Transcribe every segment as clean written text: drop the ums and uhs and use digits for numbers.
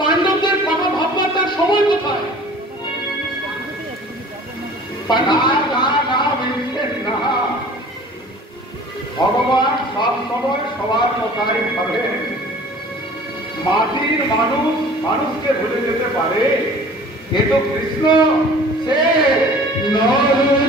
পাণ্ডবদের কথা ভাববার তার সময় কোথায়? ভগবান সব সময় সবার কথাই ভাবে। মাটির মানুষ মানুষকে ভুলে যেতে পারে, কিন্তু কৃষ্ণ সে নারায়ণ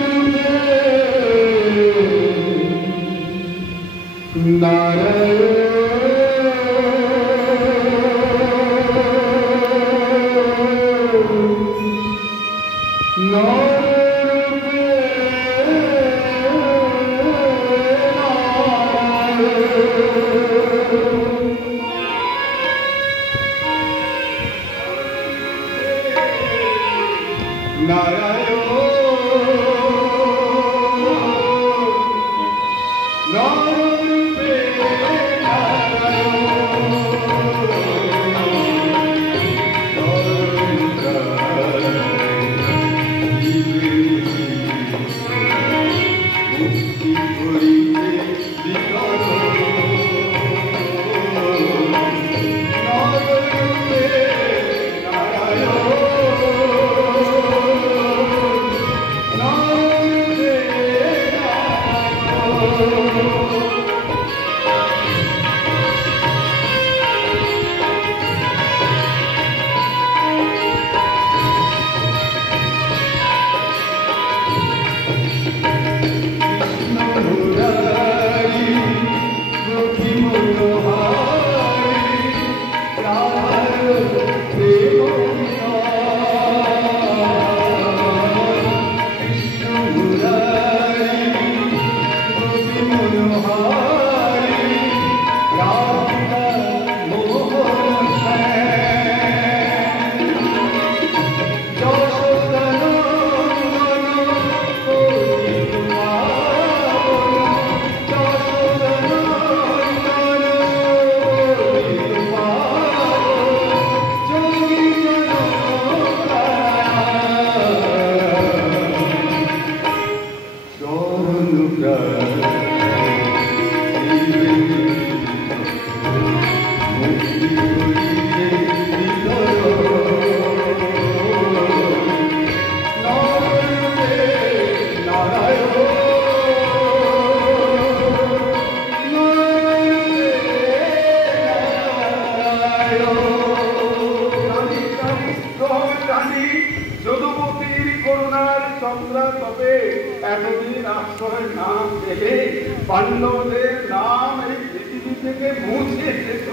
পাণ্ডবদের নাম এই পৃথিবী থেকে মুছে যেত।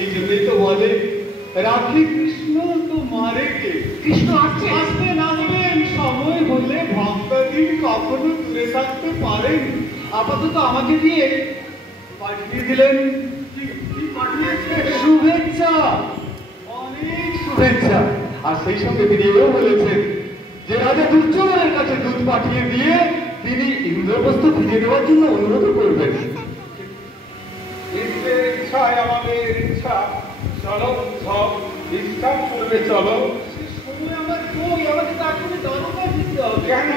এই জন্যই তো বলে রাখি কৃষ্ণ তো মারে কে। কৃষ্ণ আসছে, আসতে না দিলেন সময় হলে ভক্তদিন কখনো দূরে থাকতে পারেন। আপাতত আমাকে দিয়ে পাঠিয়ে দিলেন। কি পাঠিয়েছে? শুভেচ্ছা, অনেক শুভেচ্ছা। আর সেই সঙ্গে তিনি এও বলেছেন যে রাজা দুর্যোধনের কাছে দুধ পাঠিয়ে দিয়ে তিনি ইন্দ্রপ্রস্থ ফিরে দেওয়ার জন্য অনুরোধ করবেন। ইচ্ছায় আমাদের ইচ্ছা। চলো সব বিশ্রাম করবে, চলো। আমার কই, আমাকে তার জন্য দরকার দিতে হবে। কেন?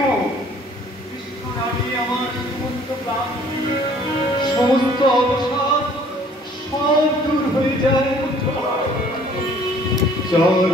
কৃষ্ণ নামে আমার সমস্ত প্রাণ, সমস্ত অবসাদ সব দূর হয়ে যায়। চরণ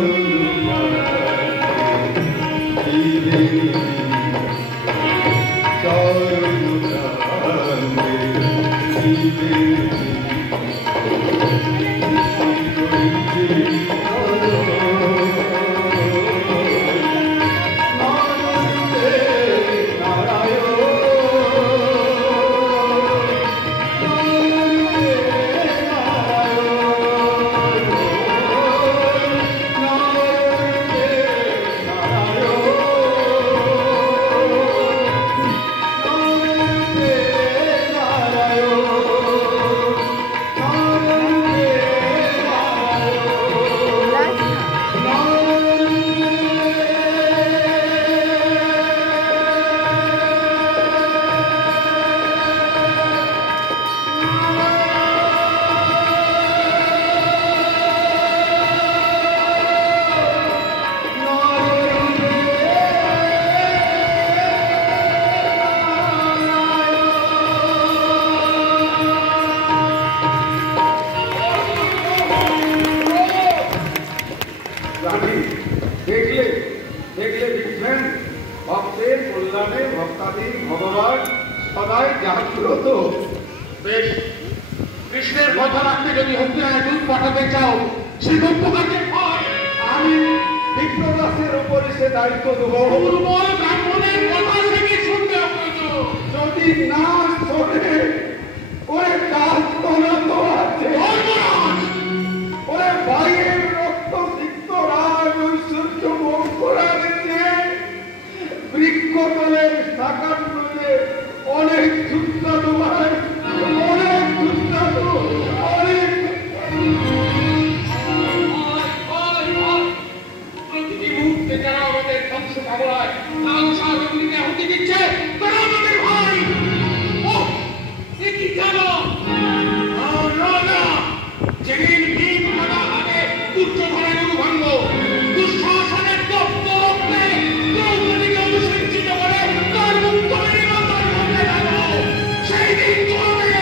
আদি ভগবান সদাই জাগ্রত। বেশ, কৃষ্ণের কথা রাখতে যদি হত্যায় দূত পাঠাতে চাও, সে দূতটাকে আমি বিপ্রদাসের উপরে সে দায়িত্ব দেবো। দুর্বল ব্রাহ্মণের কথা সে কি শুনতে হবে? যদি না শোনে ওরে কাজ করা তো আছে। ওরে ভাইয়ের রক্ত সিক্ত রাজ ঐশ্বর্য ভোগ করা গেছে। বৃক্ষতলের শাখার মধ্যে অনেক সুস্বাদু ভাই, অনেক সুস্বাদু, অনেক প্রতিটি মুহূর্তে যারা আমাদের ধ্বংস কামনায় লাল সাহায্যগুলিকে আহুতি দিচ্ছে, তারা আমাদের ভাই। ও এ কি জানো? রাজা যেদিন ভীম রাজা আগে দুর্যোধনের অনুভঙ্গ দুঃশাসনের দপ্তরকে দ্রৌপদীকে অনুসঞ্চিত করে তার মুক্ত নির্বাচন করতে গেল, সেই দিন চলবে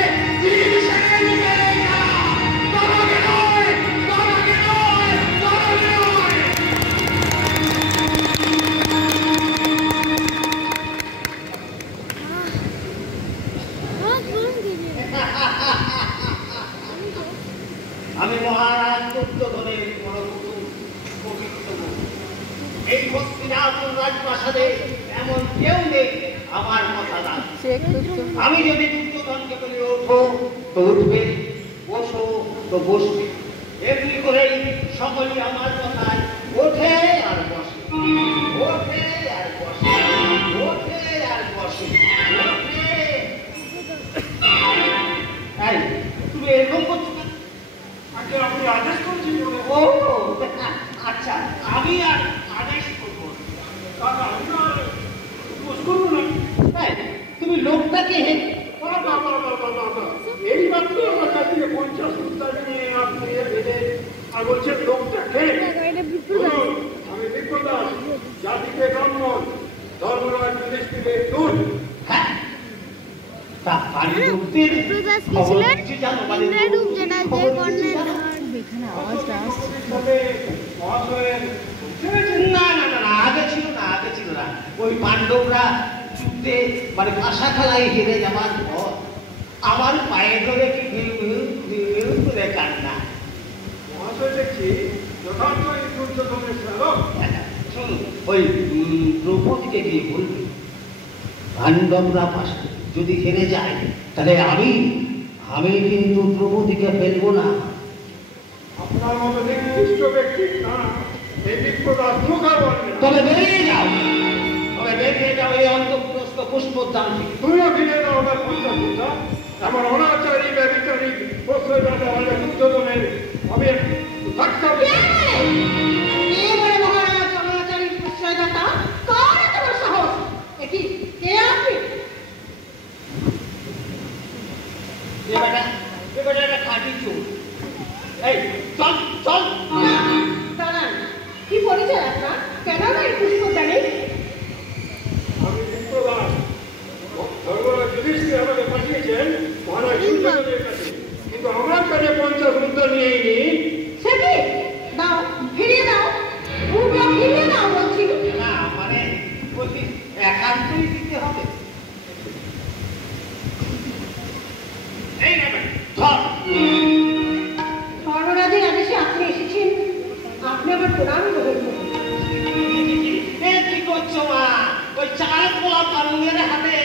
ভীম সেনের মুখে তার আগে নয়, তার আগে নয়, তার আগে নয়। আমি মহারাজ দুর্যোধনের পরবর্তী পবিত্র মুখ। এই হস্তিনাপুর রাজপ্রাসাদে এমন কেউ নেই আমার কথা না। আমি যদি দুর্যোধনকে বলি ওঠো তো উঠবে, বসো তো বসবে, এমনি করেই সকলেই আমার কথায় ওঠে আর বসে, ওঠে আর বসে, ওঠে আর বসে, ওঠে। এই, তুমি এরকম করছো কেন? আগে আপনি আদেশ করেছেন বলে। ও আচ্ছা, আমি আর আদেশ করবো দাদা, আমি আর দোষ করবো না। এই, তুমি লোকটাকে বাবা, বাবা, বাবা, বাবা, এই মাত্র আমার কাছ থেকে 50 রুপিয়া নিয়ে আপনি এলেন আর বলছেন লোকটা কে? বলুন, আমি বিপ্রদাস, জাতিকে ব্রাহ্মণ, ধর্মরাজ যুধিষ্ঠিরের দূত। হ্যাঁ, তা পাণ্ডবদের বিপ্রদাস কি খবর ছিলেন? কিছু জানো? ইন্দ্ররূপ যেটা যে খবর কিছু কর্ণের জানো? এখানে আওয়াজটা আসছে। ভবিষ্যতে মহাশয়ের না না না না, আগে ছিল না, আগে ছিল না। ওই পাণ্ডবরা যুদ্ধে মানে ভাষা খেলায় হেরে যাওয়ার পর আমার পায়ে ধরে কি ভিউ করে কান্না। মহাশয় দেখছি যথার্থ এই দুর্যোধনের শ্রাবক। শুনুন, ওই দ্রৌপদীকে গিয়ে বলবে পাণ্ডবরা পাশে যদি হেরে যায় তাহলে আমি কিন্তু দ্রৌপদীকে ফেলবো না। আপনার মতো নিকৃষ্ট ব্যক্তি না এই বিপ্রদাস মুখা বলবে না। তবে বেরিয়ে যাও, তবে বেরিয়ে যাও এই অন্তঃপুরস্থ পুষ্পোদ্যান থেকে। তুমিও ফিরে দাও আমার পঞ্চাশ পূজা। এমন অনাচারী ব্যবিচারী প্রশ্রয় দাদা হলে দুর্যোধনের আমি ধাক্কা এবারে মহারাজ অনাচারীর প্রশ্রয়দাতা, কার এত বড় সাহস? একি কে আপনি? এবারে একটা খাঁটি চোর। এই চল চল। দাঁড়ান, কি পরিচয় আপনার? কেন না এই পুষ্পদানে? আমি বিপ্রদাস। ধর্মরাজ যুধিষ্ঠির আমাকে পাঠিয়েছেন মহারাজ দুর্যোধনের কাছে, কিন্তু আমার কাছে 50 মুদ্রা নিয়েই নি। সে কি? দাও, ফিরিয়ে দাও, মুদ্রা ফিরিয়ে দাও বলছি। না মানে বলছি একান্তই দিতে হবে। এই নেবে ধর। ধর্মরাজের আদেশে আপনি এসেছেন, আপনি আমার প্রণাম গ্রহণ করুন। এ কি করছো মা? ওই চাল পোলা পালনের হাতে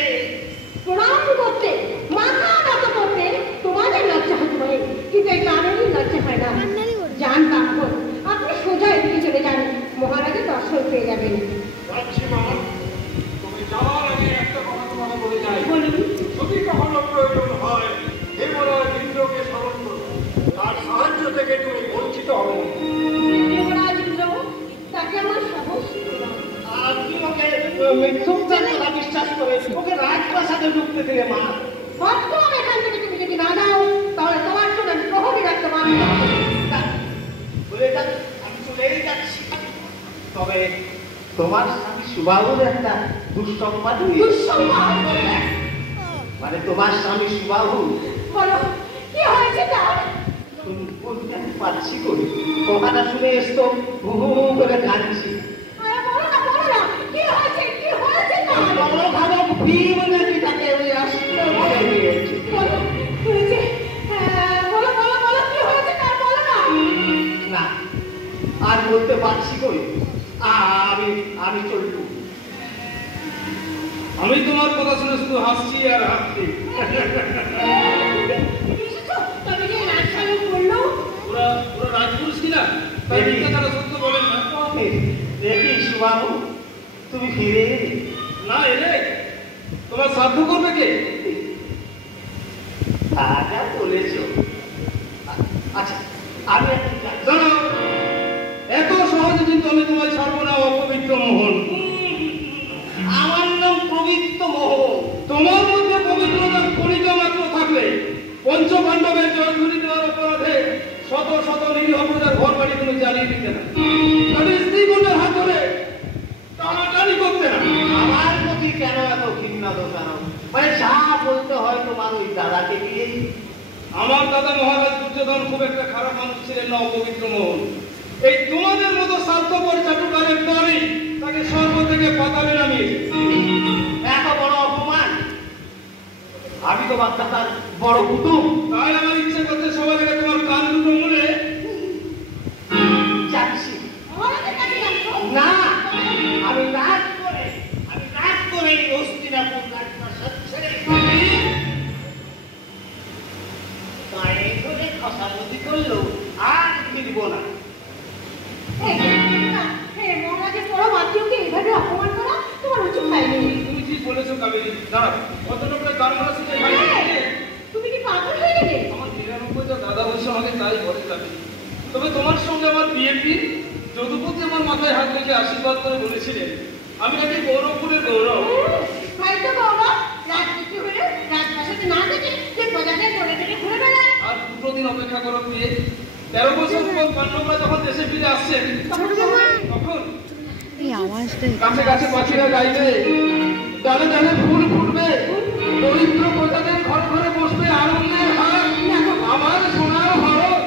প্রণাম করতে, মাথা নত করতে তোমাদের লজ্জা হতে পারে, কিন্তু এই কারণেই লজ্জা হয় না। যান ব্রাহ্মণ, আপনি সোজা এদিকে চলে যান, মহারাজের দর্শন পেয়ে যাবেন। যাচ্ছি মা। তুমি যাওয়ার আগে একটা কথা তোমাকে বলে যাই। বলুন। যদি কখনো প্রয়োজন হয় হেমরাজ ইন্দ্রকে স্মরণ করো, তার সাহায্য থেকে তুমি বঞ্চিত হবে না। যুবরাজ ইন্দ্র, তাকে আমার সাহস দিলাম। আপনি ওকে মিথ্যুকতার কথা বিশ্বাস করে ওকে রাজপ্রাসাদে ঢুকতে দিলে মা। বর্তমান এখান থেকে তুমি যদি না যাও, তাহলে তোমার জন্য আমি প্রহরী রাখতে পারবো না। বলে যাক, আমি চলেই যাচ্ছি। তবে তোমার স্বামী সুবাহুর একটা দুঃসংবাদ হয়েছে। দুঃসংবাদ? মানে তোমার স্বামী সুবাহু বলো, কি হয়েছে তার? বলতে আমি পারছি করি, কথাটা শুনে এসতো হু হু হু করে কাঁদছি। আরে বলো না, কি হয়েছে? কি হয়েছে তার? বলো, ভালো ভীমদেবী তাকে ওই অস্ত্র বলে দিয়েছে। বলো, হয়েছে? বলো বলো বলো, কি হয়েছে তার বলো না। না, আর বলতে পারছি কই। আমি চললু। আমি তোমার কথা শুনে শুধু হাসছি আর হাসছি। তবে যে রাজশাহী করলো, ওরা রাজপুরুষ কিনা, তাই মিথ্যা তারা সত্য বলেন না। দেখিস বাবু, তুমি ফিরে এলে। না এলে তোমার সাধ্য করবে কে? যা বলেছ। আচ্ছা, আমি এখন যাই। জানো, এত সহজে কিন্তু আমি তোমায় ছাড়বো না অপবিত্র মোহন। আমার নাম পবিত্র মোহন। তোমার মধ্যে পবিত্রতার কণিকা মাত্র থাকলে পঞ্চপাণ্ডবের জয়ধ্বনি দেওয়ার অপরাধে শত শত নিরীহ প্রজার ঘর বাড়ি তুমি জ্বালিয়ে দিতে না, তাদের স্ত্রী বোনের হাত ধরে টানাটানি করতে না। আমার প্রতি কেন এত ঘৃণা দোষানো? মানে যা বলতে হয় তোমার ওই দাদাকে দিয়েই। আমার দাদা মহারাজ দুর্যোধন খুব একটা খারাপ মানুষ ছিলেন না অপবিত্র মোহন। এই তোমাদের মতো স্বার্থপর চাটুকারের দলই তাকে স্বর্গ থেকে পাতালে নামিয়ে। এত বড় অপমান! আমি তোমার দাদার বড় কুতুব। তাই আমার ইচ্ছে করছে সবাই থেকে তোমার কান দুটো মুড়ে যাচ্ছি। মহারাজের কাছে যাচ্ছ? না, আমি রাগ করে এই হস্তিনাপুর রাজপ্রাসাদ ছেড়ে পায়ে ধরে খসাখসি করলো, আর ফিরবো না। মহারাজের পরম আত্মীয়কে এভাবে অপমান করা তোমার উচিত হয়নি। তুমি ঠিক বলেছো কাবেরী। দাঁড়া, কত লোকের গান মারা শুনে তুমি কি পাগল হয়ে গেলে? আমার ৯৯টা দাদা বলছে আমাকে তাই বলে যাবে। তবে তোমার সঙ্গে আমার বিয়ের দিন যদুপতি আমার মাথায় হাত রেখে আশীর্বাদ করে বলেছিলেন আমি নাকি গৌরবপুরের গৌরব। হয়তো গৌরব রাজনীতি হলে রাজপ্রাসাদে না থেকে যে প্রজাদের করে থেকে ঘুরে বেড়ায়। আর ২ দিন অপেক্ষা করো বিয়ে। ১৩ বছর পর পাণ্ডবরা যখন দেশে ফিরে আসছেন তখন এই আওয়াজটা কাছে কাছে পাখিরা গাইবে, ডালে ডালে ফুল ফুটবে, দরিদ্র প্রজাদের ঘরে ঘরে বসবে আনন্দের হাত। আমার সোনার হরণ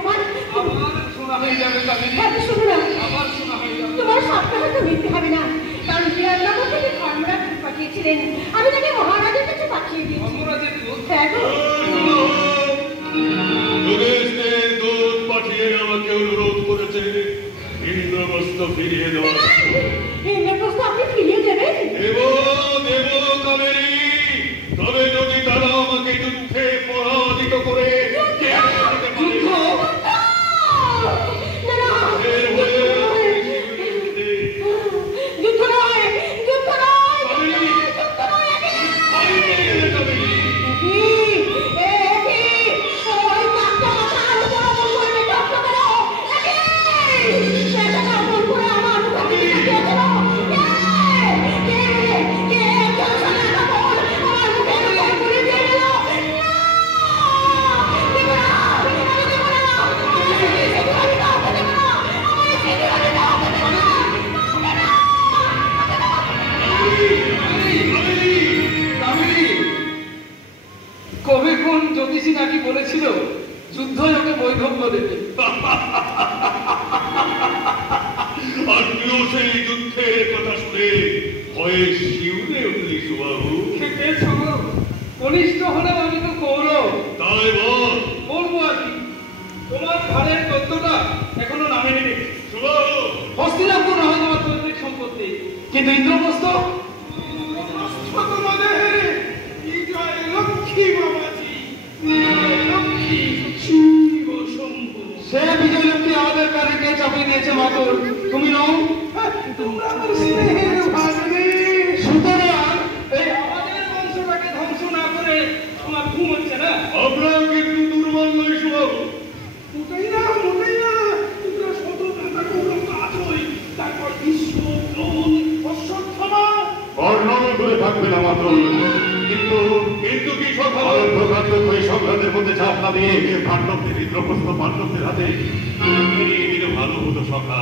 আমার সোনা হয়ে যাবে কাবেরী, আমার সোনা হয়ে যাবে। তোমার স্বপ্ন হয়তো মিথ্যে হবে না, কারণ বিরাটনগর থেকে ধর্মরাজ পাঠিয়েছিলেন, আমি তাকে মহারাজের কাছে পাঠিয়ে দিয়েছি। ধর্মরাজের দূত? হ্যাঁ গো। যুধিষ্ঠির দূত পাঠিয়ে আমাকে অনুরোধ করেছে ইন্দ্রপ্রস্থ ফিরিয়ে দেওয়ার। ইন্দ্রপ্রস্থ আপনি ফিরিয়ে দেবেন? দেব কাবেরী, তবে যদি তারা আমাকে যুদ্ধে পরাজিত করে কেউ করতে পারে। না, না। এর হয়ে যুদ্ধ নয়, যুদ্ধ নয়, কাবেরী, যুদ্ধ নয়, একে নয়। আমি পেয়ে গেলে কাবেরী। কবি কোন জ্যোতিষী নাকি বলেছিল যুদ্ধই ওকে বৈধব্য দেবে। আর তুইও সেই যুদ্ধের কথা শুনে ভয়ে শিউরে উঠলি সুবাহু। কনিষ্ঠ হলেও আমি তো কৌরব। তাই বল বলবো আর কি, তোমার ঘরের তত্ত্বটা এখনো নামে নেবে। সুবাহু, হস্তিনাপুর না হয় তোমার পৈতৃক সম্পত্তি, কিন্তু ইন্দ্রপ্রস্থ তোমাদের বিজয় লক্ষ্মী বাবাজি, বিজয় লক্ষ্মী শিব শম্ভু। সে বিজয় লক্ষ্মী আমাদের কাছে কে চাপিয়ে দিয়েছে মাতুর? তুমি নও? তোমরা আমার স্নেহের ভাগ্নে। সুতরাং এই আমাদের বংশটাকে ধ্বংস না করে তোমার ঘুম হচ্ছে না? আমরা কিন্তু দুর্বল নই সুবাহু। মোটেই না, মোটেই না। তোমরা শত টাকা কোনো কাজ হই, তারপর বিশ্ব দ্রোণ অশ্বত্থামা বর্ণনা করে থাকবে না মাত্র, কিন্তু কিন্তু কি সফল হয়ে সংঘাতের মধ্যে চাপ না দিয়ে পাণ্ডবদের ইন্দ্রপ্রস্থ পাণ্ডবদের হাতে ফিরিয়ে দিলে ভালো হতো সখা।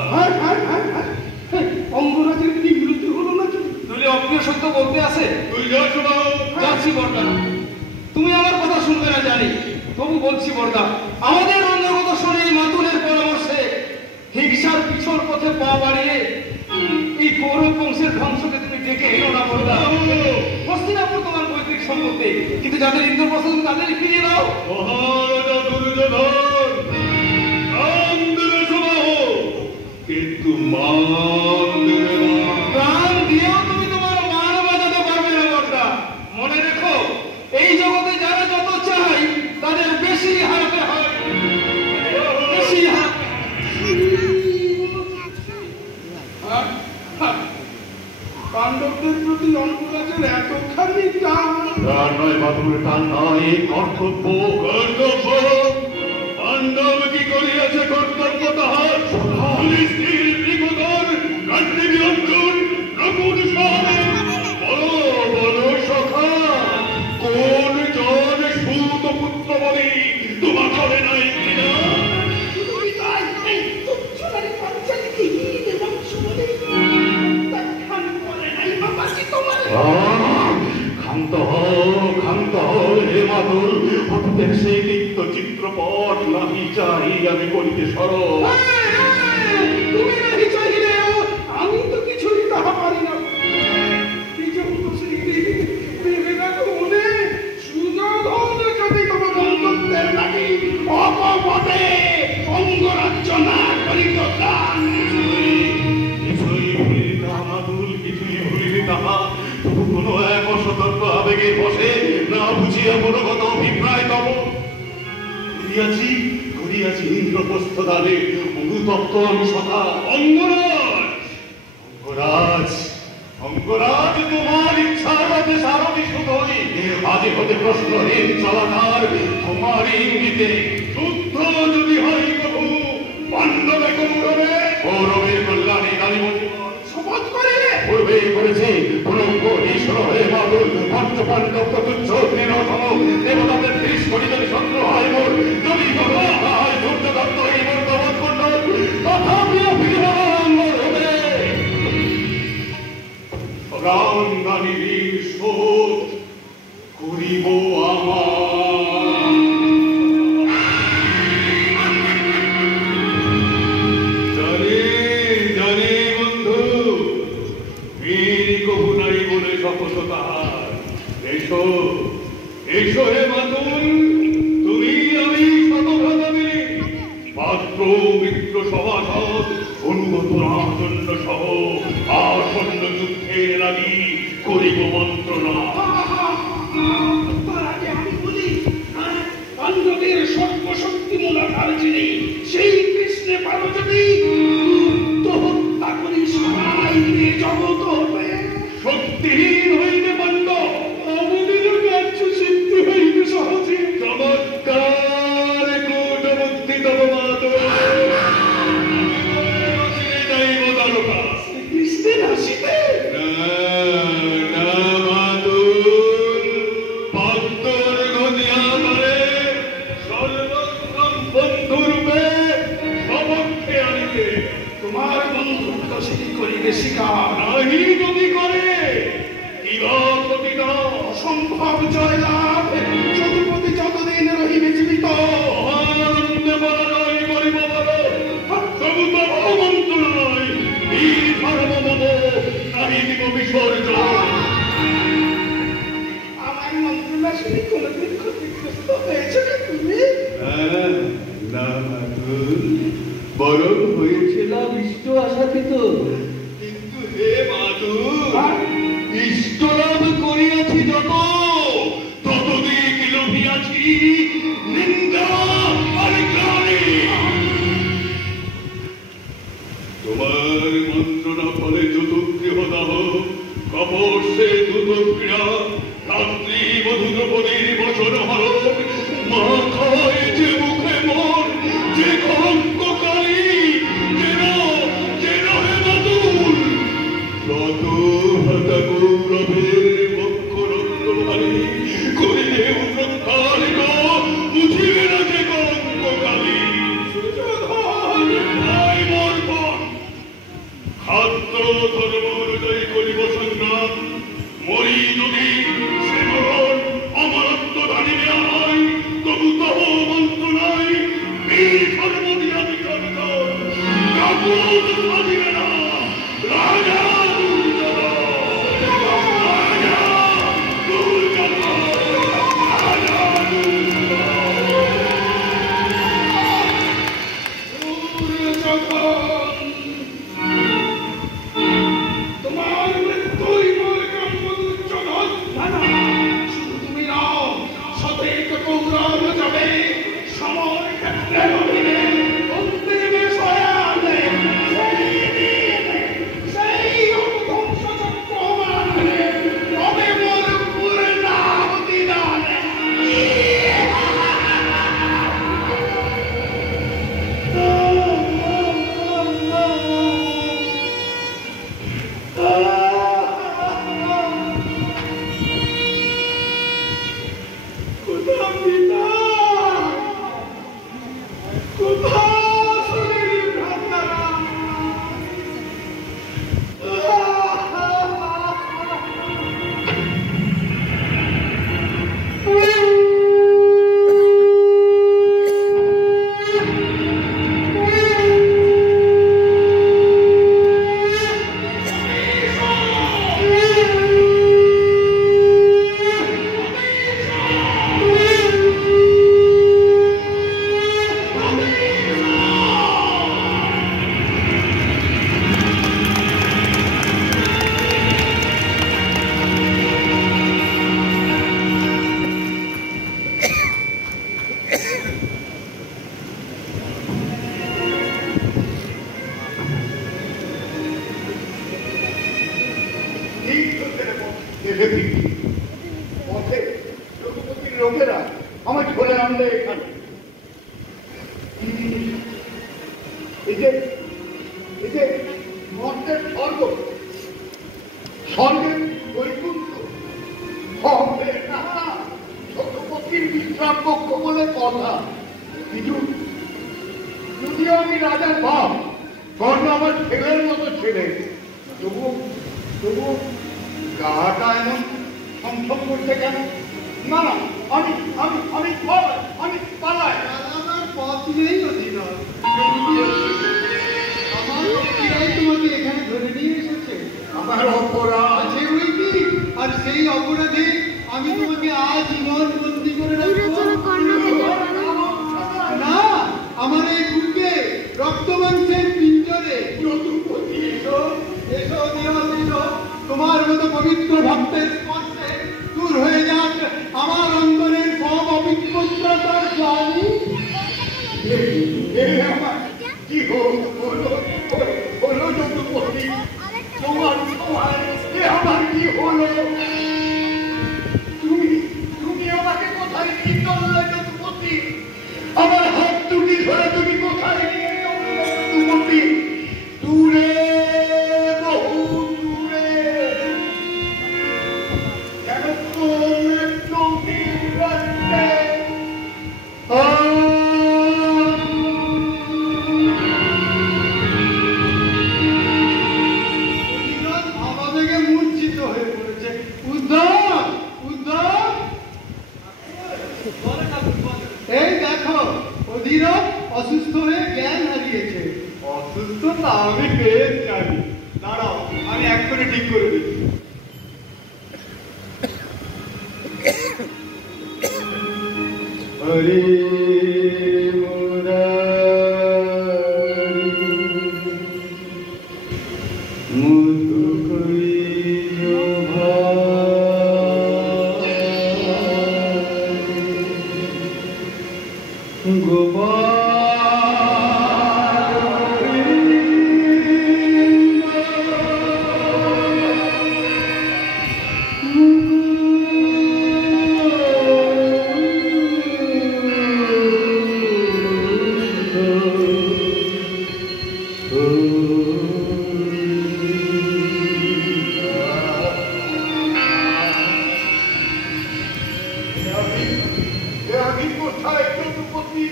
অঙ্গরাজের কি বিরতি হলো নাকি? তুই অপ্রিয় সত্য বলতে আছে? তুই যা সুবাহু। যাচ্ছি বর্দা, তুমি আমার কথা শুনবে না জানি, তবু বলছি বর্দা, আমাদের অন্তর্গত শোনে এই মাতুলের পরামর্শে হিংসার পিছর পথে পা বাড়িয়ে এই কৌরব বংশের ধ্বংসকে তুমি ডেকে এলো না বর্দা। দিতে, কিন্তু যাদের ইন্দ্রপ্রস্থ তাদের ফিরিয়ে দাও। মহারাজা দুর্যোধন প্রাণ দেবে সবাহ, কিন্তু মান দেবে না। প্রাণ দিয়েও তুমি তোমার মান বাঁচাতে পারবে না কর্তা। মনে রেখো, এই জগতে যারা যত চায় তাদের বেশি হারাতে হয়, বেশি পাণ্ডবদের প্রতি অঙ্গরাজের এতখানি টান। প্রাণ নয় বাদুর, টান নয়, কর্তব্য। কর্তব্য পাণ্ডব কি করিয়াছে? কর্তব্য তাহার স্ত্রীর বৃকদর কান্তিনী অর্জুন নকুল সহ বলো বলো সখা, কোন জন সুত পুত্র বলি তোমার ঘরে নাই কিনা? ক্ষান্ত ক্ষান্ত হে মাতুল, অতীতের সেই নিত্য চিত্রপট নাহি চাই আমি করিতে সরল। তুমি নাহি চাহিলেও আমি তো কিছুই তাহা পারি না। সুযোধন যদি তোমার মন্তব্যের লাগি অপপদে অঙ্গরাজ্য না করিত দান। কিছুই ভুলিনি তাহা মাতুল, কিছুই ভুলিনি তাহা। তবু কোনো এক অসতর্ক আবেগে বসে না বুঝিয়া মনোগত অভিপ্রায় তব করিয়াছি করিয়াছি ইন্দ্রপ্রস্থ দ্বারে অনুতপ্ত আমি সখা। অঙ্গরাজ অঙ্গরাজ অঙ্গরাজ, তোমার ইচ্ছার মধ্যে সারথি শুধুই আজ হতে প্রশ্নহীন চলাকার তোমার ইঙ্গিতে শুদ্ধ যদি হয় প্রভু পাণ্ডবে কৌরবে, কৌরবের কল্যাণে গালিমতি শপথ করিলে পূর্বেই করেছে প্রলম্ব ঈশ্বর হয়ে মাতুল পঞ্চপাণ্ডব তুচ্ছ তৃণসম দেবতাদের 30 কোটি যদি শত্রু হয় মোর, যদি হয় সূর্যদত্ত এই মোর দমন মণ্ডল, তথাপিও ফিরবার হবে প্রাণদানির শোধ করিব আমার। জানি জানি বন্ধু, বীর কবু নাই বলে শপথ তাহার। এসো এসো হে মাতুল, তুমি আমি শতভ্রাতা মিলে পাত্র মিত্র সভাসদ অনুগত রাজন্য সহ আসন্ন যুদ্ধের লাগি করিব মন্ত্রণা। তার আগে আমি বলি, পাণ্ডবের সর্বশক্তিমূলাধার যিনি, সেই কৃষ্ণে পারো যদি তো হত্যা করি সবাই মিলে জগৎ হবে শক্তিহীন হইবে পাণ্ডব, আমাদেরও কার্য সিদ্ধি হইবে সহজে। চমৎকার কূটবুদ্ধি তব মাতুল, যাইব তারকা। কৃষ্ণের হাসিতে না মাতুল, ভক্তর গদিয়া ধরে সর্বোত্তম বন্ধুরূপে সমক্ষে আনিবে। তোমার বন্ধুত্ব সিদ্ধি করিবে শিকার, নাহি যদি করে কিবা প্রতিটা অসম্ভব জয়লাভ যদুপতি যতদিন রহিবে জীবিত। আনন্দে পরাজয় করিব বলো, তবু তব মন্ত্রণায় বীর ধর্ম মম নাহি দিব বিসর্জন। আমার মন্ত্রণা শুনে কোনোদিন ক্ষতিগ্রস্ত হয়েছে না তুমি? না মাতুল, বরং হয়েছিলাম ইষ্ট আশাতীত। কিন্তু হে মাতুল, ইষ্ট লাভ করিয়াছি যত, ততদিক লোভিয়াছি নিন্দা আর গ্লানি। তোমার মন্ত্রণা ফলে চতুর্গৃহদাহ কপর্ষে দ্রুতক্রিয়া রাত্রি বধূ দ্রৌপদীর বচন হরণ মা খায় যে মুখে মন যে কলঙ্ককারী যেন যেন হে মাতুল যত ভাতা কৌরবের বক্ষ রক্তধারী করিলে উদ্ধার বুঝিবে না যে কলঙ্ককারী। আয় মোর পণ, খাদ্য ধর্ম অনুযায়ী করিব সংগ্রাম, মরি যদি সে মরণ অমরত্ব দাঁড়িয়ে আমায়, তবু তব মন্ত্রণায় বীর ধর্ম দিয়া বিসর্জন কাপুর থাকিবে না। রাজা দুর্যোধন, রাজা দুর্যোধন। দুর্যোধন, তোমার মৃত্যুই মোর কাম্য দুর্যোধন। না না, শুধু তুমি নাও, শতেক কৌরব যাবে সমর ক্ষেত্রে নদীরে অন্তিম সয়ানে। সেই অবধ্বংস চক্রবাণে তবে মোর পূর্ণাহুতি দানে। লোকেরা আমাকে ধরে আনলে এখানে। এই যে মর্তের স্বর্গ, স্বর্গের বৈকুণ্ঠ হবে না, ছত্রপতির বিশ্রাম কক্ষ বলে কথা। কিন্তু যদিও আমি রাজার বাপ, স্বর্গ আমার ছেলের মতো ছেলে, তবু গাটা এমন সংসব করছে কেন? না না, আমি আমি আমি আমি পালাই। আমার পথ নেই অধীনর। আমার লোকেরাই তোমাকে এখানে ধরে নিয়ে এসেছে। আমার অপরাধ আছে ওই কি? আর সেই অপরাধে আমি তোমাকে আজীবন বন্দী করে রাখবো না। আমার এই বুকে রক্তমাংসের পিঞ্জরে। এসো এসো নিয়ত এসো, তোমার মতো পবিত্র ভক্তের স্পর্শে দূর হয়ে যাক আমার অন্তরের সব অবিপত্রতার জানি। কি হলো যদুপতি, তোমার আমার কি হলো? তুমি আমাকে কোথায় কি করলে যদুপতি? আমার হাত দুটি ধরে তুমি কোথায় নিয়ে চললে যদুপতি? দূরে, বহু দূরে, কেন কোন নদীর রাস্তে। ভাবাবেগে মূর্ছিত হয়ে পড়েছে। উদ্ধব উদ্ধব, এই দেখো অধীরথ অসুস্থ হয়ে জ্ঞান হারিয়েছে। অসুস্থ তা আমি বেশ জানি, দাঁড়াও আমি এক্ষুনি ঠিক করে দিচ্ছি। হরি মধু আমি কোথায় যদুপতি?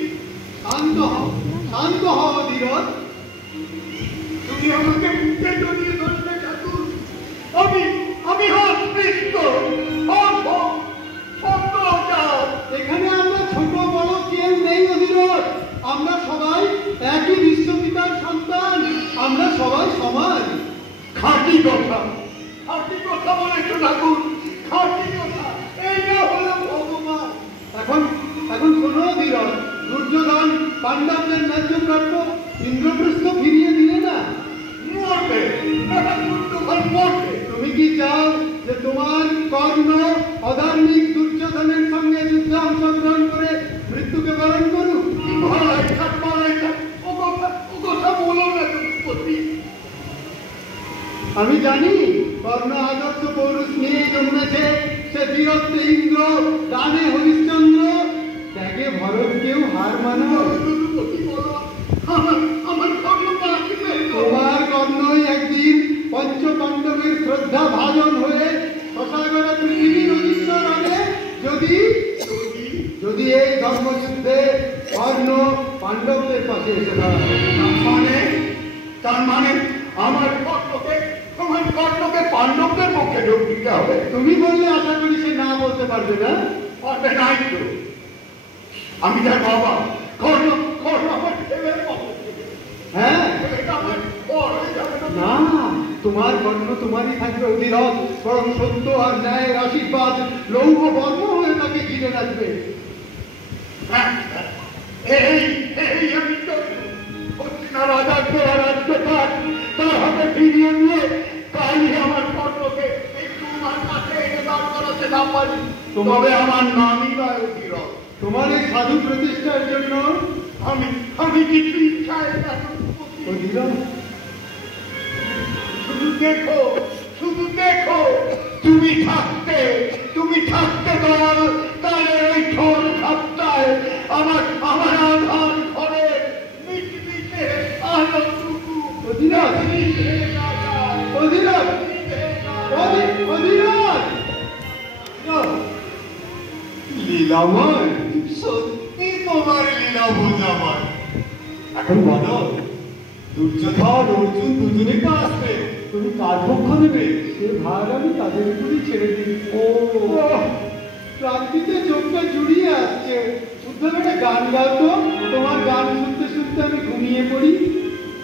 শান্ত হও, শান্ত হও অধীরথ। তুমি আমাকে বুকে জড়িয়ে ধরলে ঠাকুর। আমি হস্তিষ্ঠ, এখানে আমরা ছোট বড় কেউ নেই অধীরথ। আমরা সবাই একই বিশ্বপিতার সন্তান, আমরা সবাই সমান। খাঁটি কথা বলেছো ঠাকুর, খাঁটি কথা। এই না হলো ভগবান। এখন শোনো অধীরথ, দুর্যোধন পাণ্ডবদের ন্যায্য প্রাপ্য ইন্দ্রপ্রস্থ আমি জানি কর্ণ আদর্শ পৌরুষ নিয়ে জন্মেছে। সে বীরত্বে ইন্দ্র, দানে হরিশ্চন্দ্র, ত্যাগে ভরত কেউ হার মানো। আমার কর্ণ পাঠিয়ে তোমার কর্ণই একদিন পঞ্চপাণ্ডবের শ্রদ্ধা ভাজন হয়ে শশাগরা পৃথিবীর অধিষ্ঠ রানে যদি এই ধর্মযুদ্ধে কর্ণ পাণ্ডবদের পাশে এসে দাঁড়ায়। তার মানে আমার কর্ণকে পাণ্ডবদের পক্ষে যোগ দিতে হবে। তুমি বললে আশা করি সে না বলতে পারবে না। পারবে নাই তো। আমি তার বাবা। কর্ণ আমার ছেলের মতো। হ্যাঁ এটা আমার বড় হয়ে যাবে না। না, তোমার কর্ণ তোমারই থাকবে অধিরথ, বরং সত্য আর ন্যায়ের আশীর্বাদ লৌহ বর্ম হয়ে তাকে ঘিরে রাখবে। আমি তো রাজার তার হাতে ফিরিয়ে নিয়ে তাই আমার কর্ণকে একটু আমার কাছে এনে দাঁড় করাতে না পারি, তবে আমার নামই নয় অধিরথ। তোমার এই সাধু প্রতিষ্ঠার জন্য আমি কিছু ইচ্ছায় অধিরথ শুধু দেখো তুমি থাকতে দল তাহলে ওই ছোট সপ্তাহে আমার আধার ঘরে মিটমিটে আলোটুকু অধিরথ অধিরথ অধিরথ লীলাময়, সত্যি তোমার লীলা বোঝাবার। এখন বলো, দুর্যোধন অর্জুন দুজনে তো আসবে, তুমি কার পক্ষ নেবে? সে ভার আমি তাদের উপরই ছেড়ে দিই। ও ক্লান্তিতে চোখটা জুড়িয়ে আসছে। উদ্ধব একটা গান গাও তো, তোমার গান শুনতে শুনতে আমি ঘুমিয়ে পড়ি।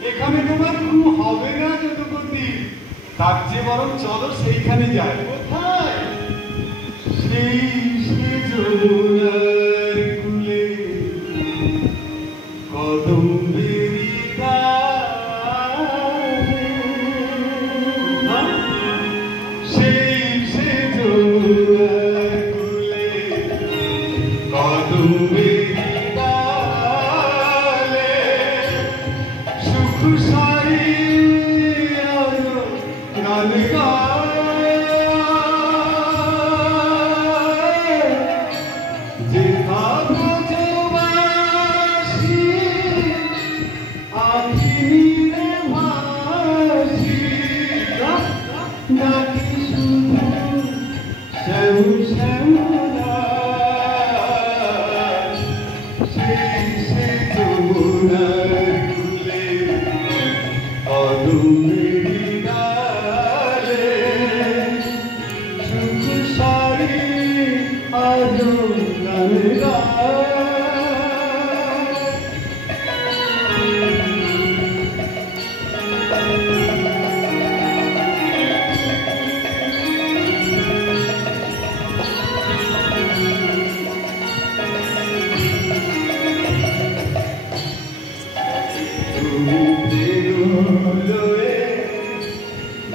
এখানে তোমার ঘুম হবে না যদুপতি, তার চেয়ে বরং চলো সেইখানে যাই। কোথায়? সেই যমুনার কূলে কদম্বেরি সেই যমুনার কূলে কদম্বেরি ডালে সুখ সারি গান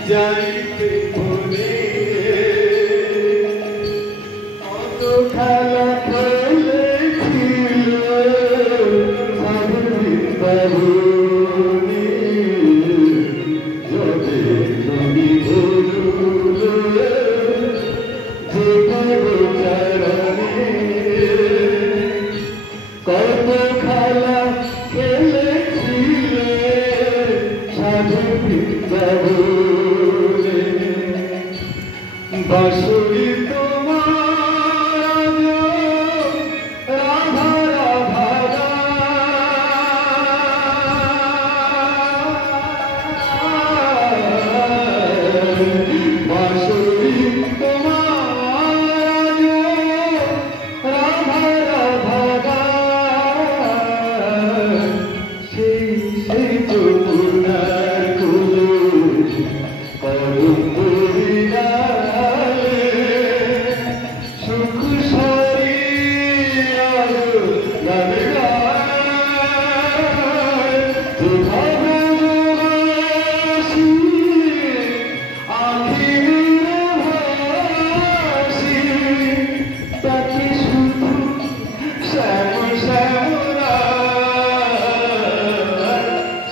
যাইতে বলে কত খেলা খেলেছিল সাধুনি যবে তুমি বলুলে যে চারণে কত খেলা খেলেছিল সাধু বাঁশুরি তোমার রাধা রাধা বাঁশুরি তোমার রাধা রাধা সেই যমুনার কূলে কদম্বেরি ডালে সুখ সারি গান গায় ভালোবাসি আখির ভাসি তাকে শুধু শ্যাম শ্যামরা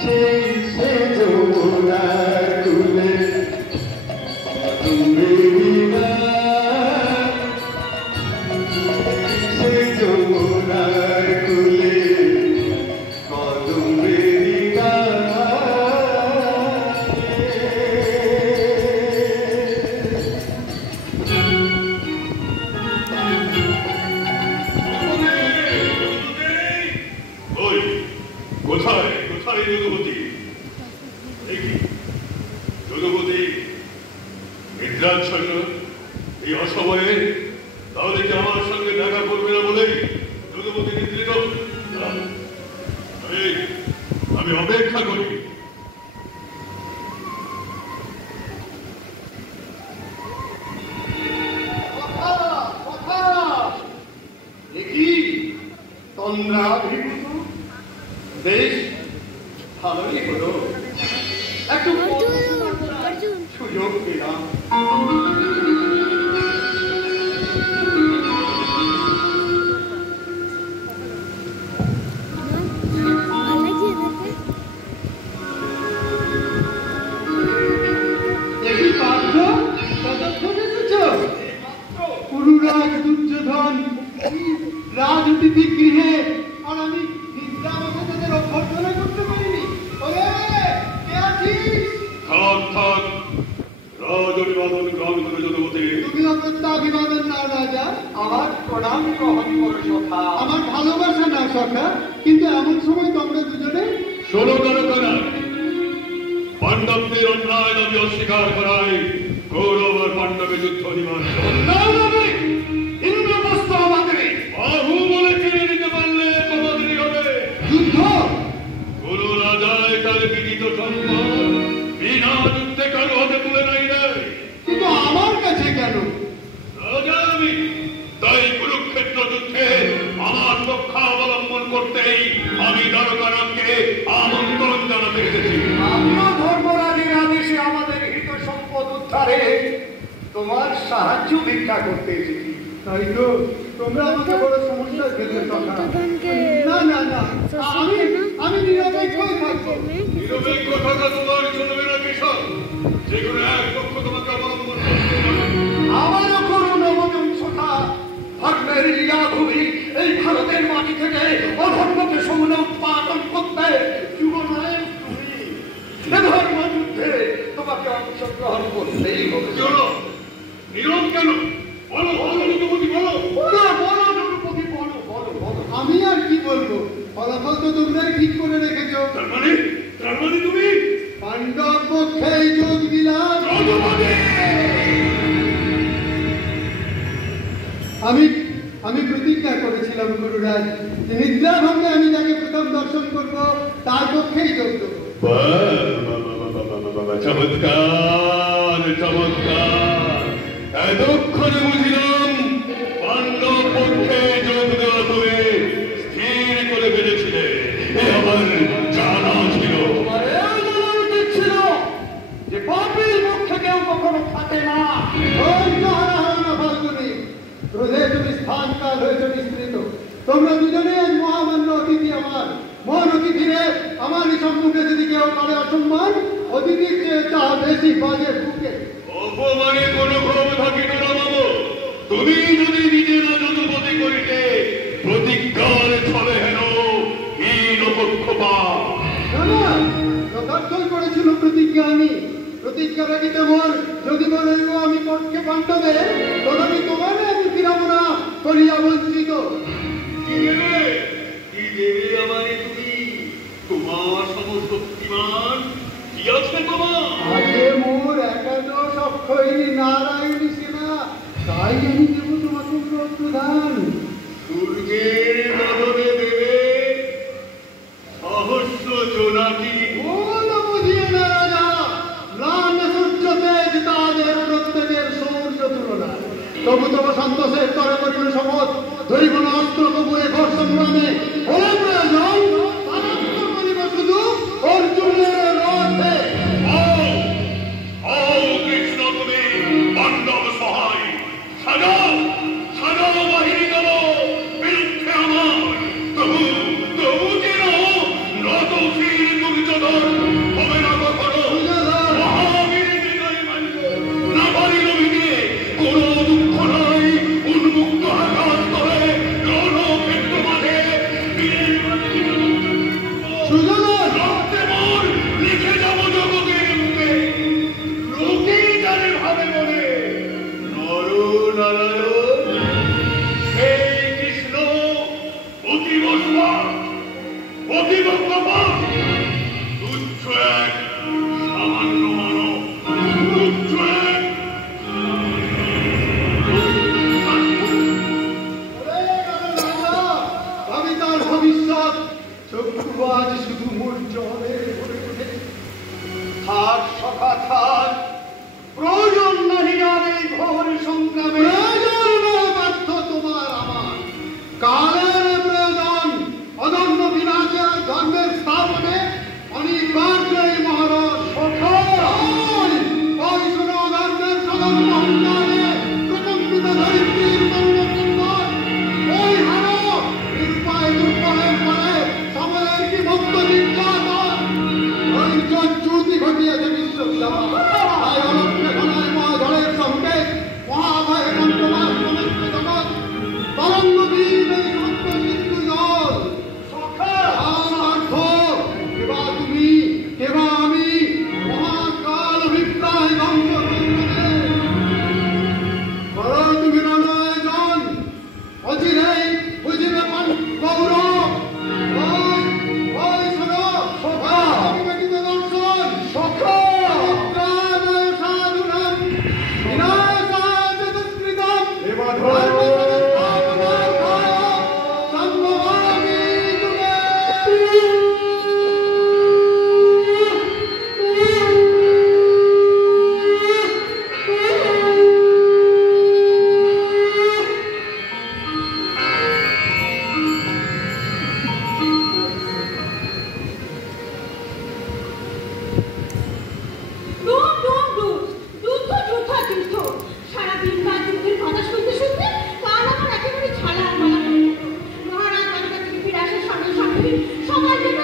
সেই যমুনার কূলে যদুপতি নিদ্রাচ্ছন্ন এই অসময়ে তাহলে কি আমার সঙ্গে দেখা করবে না বলে যদুপতি নিদ্রিত? আমি অপেক্ষা করি। দেখি তন্দ্রাভিভূত বেশ ভালোই হলো, একটু সুযোগ পেলাম। দেখি পার্থ, ততক্ষণ এসেছো? পুরুরাজ দুর্যোধন রাজ অতিথি গৃহে, আর আমি নিদ্রাবসে তাদের অভ্যর্থনা করতে পারিনি। ওরে কে আছিস? থাক থাক, রাজ অভিবাদন গ্রহণ করে যদুপতি। তুমি অপ্রত্যাভিবাদন না রাজা, আমার প্রণাম গ্রহণ করো সখা। আমার ভালোবাসা না সখা, কিন্তু এমন সময় তোমরা দুজনে ষোলো তারকারা পাণ্ডবদের অন্যায় দাবি অস্বীকার করায় কৌরব আর পাণ্ডবের যুদ্ধ অনিবার্য। ইন্দ্রপ্রস্থ আমাদের বাহু বলে কেড়ে নিতে পারলে তোমাদেরই হবে যুদ্ধ। কোন রাজায় তার বিদিত সম্পদ বিনা যুদ্ধে কারো হাতে তুলে নাই দেয়। কিন্তু আমার কাছে কেন? রাজা আমি, তাই কুরুক্ষেত্র যুদ্ধে আমার রক্ষা অবলম্বন করতেই আমি দ্বারকারামকে আমন্ত্রণ জানাতে এসেছি। আমিও ধর্মরাজের আদেশে আমাদের হিত সম্পদ উদ্ধারে তোমার সাহায্য ভিক্ষা করতে এসেছি। তাই তো তোমরা আমাকে বড় সমস্যায় ফেলে সখা। না না না, আমি নিরপেক্ষই থাকবো। নিরপেক্ষ থাকা তোমার চলবে না কৃষক, যে কোনো এক পক্ষ তোমাকে অবলম্বন করতে হবে। আমারও করুন অবজন সখা। ধর্মের লীলাভূমি এই ভারতের মাটি থেকে অধর্মকে সমূলে উৎপাদন করতে যুবনায়ক তুমি। এ ধর্মযুদ্ধে তোমাকে অংশগ্রহণ করতেই হবে। চলো, নীরব কেন? বলো বলো যদুপতি, বলো। বলো বলো যদুপতি, বলো বলো বলো। আমি আর কি বলবো, ফলাফল তো তোমরাই ঠিক করে রেখেছো। তার মানে তুমি পাণ্ডব পক্ষে যোগ দিলাম। যদুপতি! আমি প্রতিজ্ঞা করেছিলাম গুরুরাজ, যে নিদ্রা ভাঙলে আমি যাকে প্রথম দর্শন করব তার পক্ষেই যোগ দেবো। চমৎকার চমৎকার, এতক্ষণে বুঝলাম পাণ্ডব পক্ষে যোগ দেওয়া তুমি স্থির করে ফেলেছিলে। আমার জানা ছিল, ছিল যে পাপীর পক্ষে কেউ কখনো থাকে না। ফাল্গুনি, ক্রোধে তুমি স্থান কাল হয়েছে বিস্তৃত। তোমরা দুজনে আজ মহামান্য অতিথি আমার। মহান অতিথিরে আমার এই সম্মুখে যদি কেউ করে অসম্মান, অতিথির চেয়ে তা বেশি বাজে বুকে। অপমানে কোনো ক্ষোভ থাকিত না বাবু। তুমি যদি নিজে না যদুপতি করিতে, প্রতিজ্ঞার ছলে হেন হীন পক্ষপাত। না না, যথার্থই করেছিল প্রতিজ্ঞা আমি। প্রতিজ্ঞা রাখিতে মোর যদি বলে আমি পক্ষে পাণ্ডবে, তথাপি তোমার আমি ফিরাব না করিয়া বঞ্চিত। কি দেবে আমারে তুমি? তোমার সমশক্তিমান কি আছে তোমার? আজে মোর একাদশ অক্ষয়ী নারায়ণী সেনা, তাই আমি দেব তোমাকে প্রদান। সূর্যের বদলে দেবে সহস্র জোনাকি। ও না বুঝিয়ে না রাজা, ম্লান সূর্য তেজ তাদের প্রত্যেকের সৌর্য তুলনা। তবু তবু সন্তোষের তরে করিল শপথ, ধরিব না অস্ত্র তবু এ ঘোর সংগ্রামে। হলে প্রয়োজন পরাস্ত করিব শুধু অর্জুনের রথে। কৃষ্ণ তুমি পাণ্ডব সহায়, সাজাও সাজাও বাহিনী দল বিরুদ্ধে আমার। তবু তবু যেন নতশির দুর্যোধন হবে না কখনো। মহাবীর হৃদয় মানিব না পারিল বিনে, কোন দুঃখ নাই উন্মুক্ত আকাশ তলে রণক্ষেত্র মাঝে বীরের জ্যোতি ঘটিয়েছে বিশ্বপিতা। তাই অনন্তে ঘনায় মহাঝড়ের সংকেত মহাভয়ে মন্ত্রমাস সমস্ত জগৎ তরঙ্গ বীর এই সত্য সিন্ধু জল। কেবা তুমি কেবা আমি মহাকাল অভিপ্রায় ধ্বংস করো তুমি রণয় জন অচিরেই বুঝিবে পান গৌরব। ওই শোনো আমি বেটিতে দর্শন সাধুনাম বিনাশায় চতুষ্কৃতম সম্ভবামি যুগে। সারাদিন বা যুদ্ধের কথা শুনতে শুনতে কাল আমার একেবারে ছাড়া মালা হয়ে গেল। মহারাজ বাড়িটা থেকে ফিরে আসার সঙ্গে সঙ্গে সবাই যেন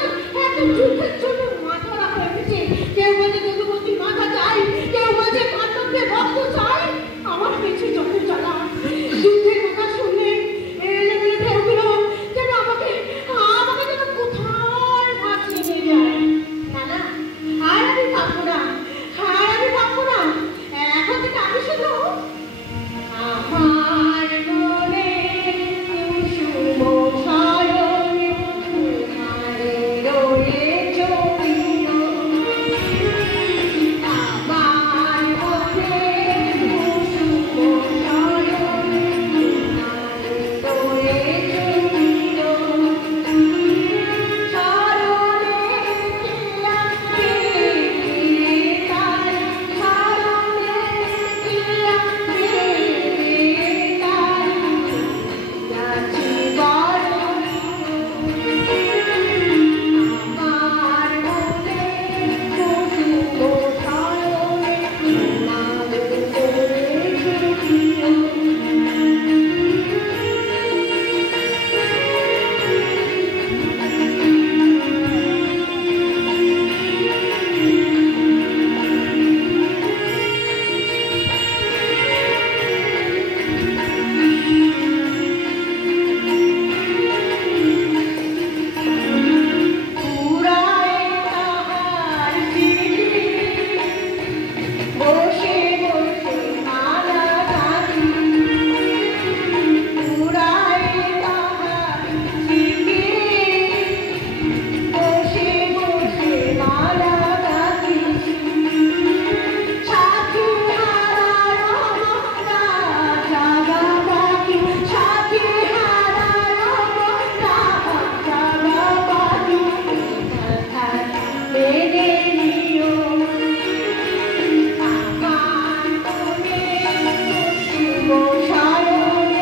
এত যুদ্ধের জন্য মাথা হয়ে গেছে। কেউ বলছে যদুমতির মাথা চাই, কেউ বলছে পাণ্ডবদের রক্ত চাই। আমার পেছনে যত জ্বালা, যুদ্ধের কথা শুনলে এলেমেলে ঢেউগুলো যেন আমাকে যেন কোথায় ভাসিয়ে নিয়ে যায়। না না, আর আমি থাকবো না, এখন থেকে আমি শুধু আমার মনে কুসুম সায়নে তোমারে রয়েছ প্রিয়। আমার মনে কুসুম সায়নে তোমারে রয়েছ প্রিয়। সারণে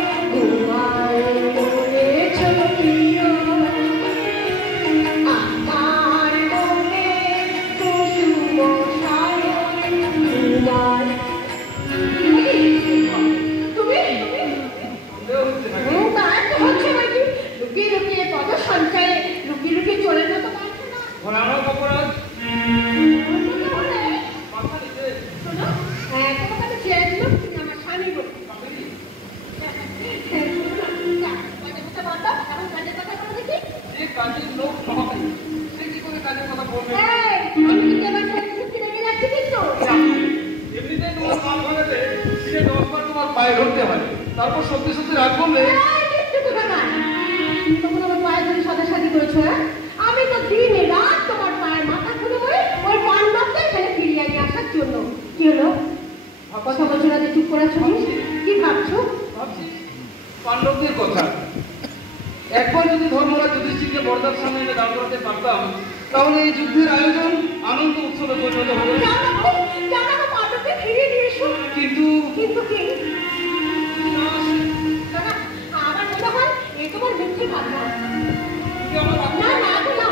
পায়ে ধরতে হয়, তারপর সত্যি সত্যি রাগ করলে তখন আমার পায়ে ধরে সাদাসাদি করেছো। আমি তো দিনে রাত তোমার পায়ের মাথা খুলে হয়ে ওই পাণ্ডবদের এখানে ফিরিয়ে নিয়ে আসার জন্য। কি হলো? কথা বলছো না যে চুপ করে আছো? কি ভাবছো? ভাবছি পাণ্ডবদের কথা। একবার যদি ধর্মরাজ যুধিষ্ঠিরকে বরদার সামনে এনে দাঁড় করাতে পারতাম, তাহলে এই যুদ্ধের আয়োজন আনন্দ উৎসবে পরিণত হবে। জানাবো পাণ্ডবকে ফিরিয়ে নিয়ে এসো। কিন্তু কি? আমার মনে হয় এ তোমার মিথ্যে ভাবনা। না না না,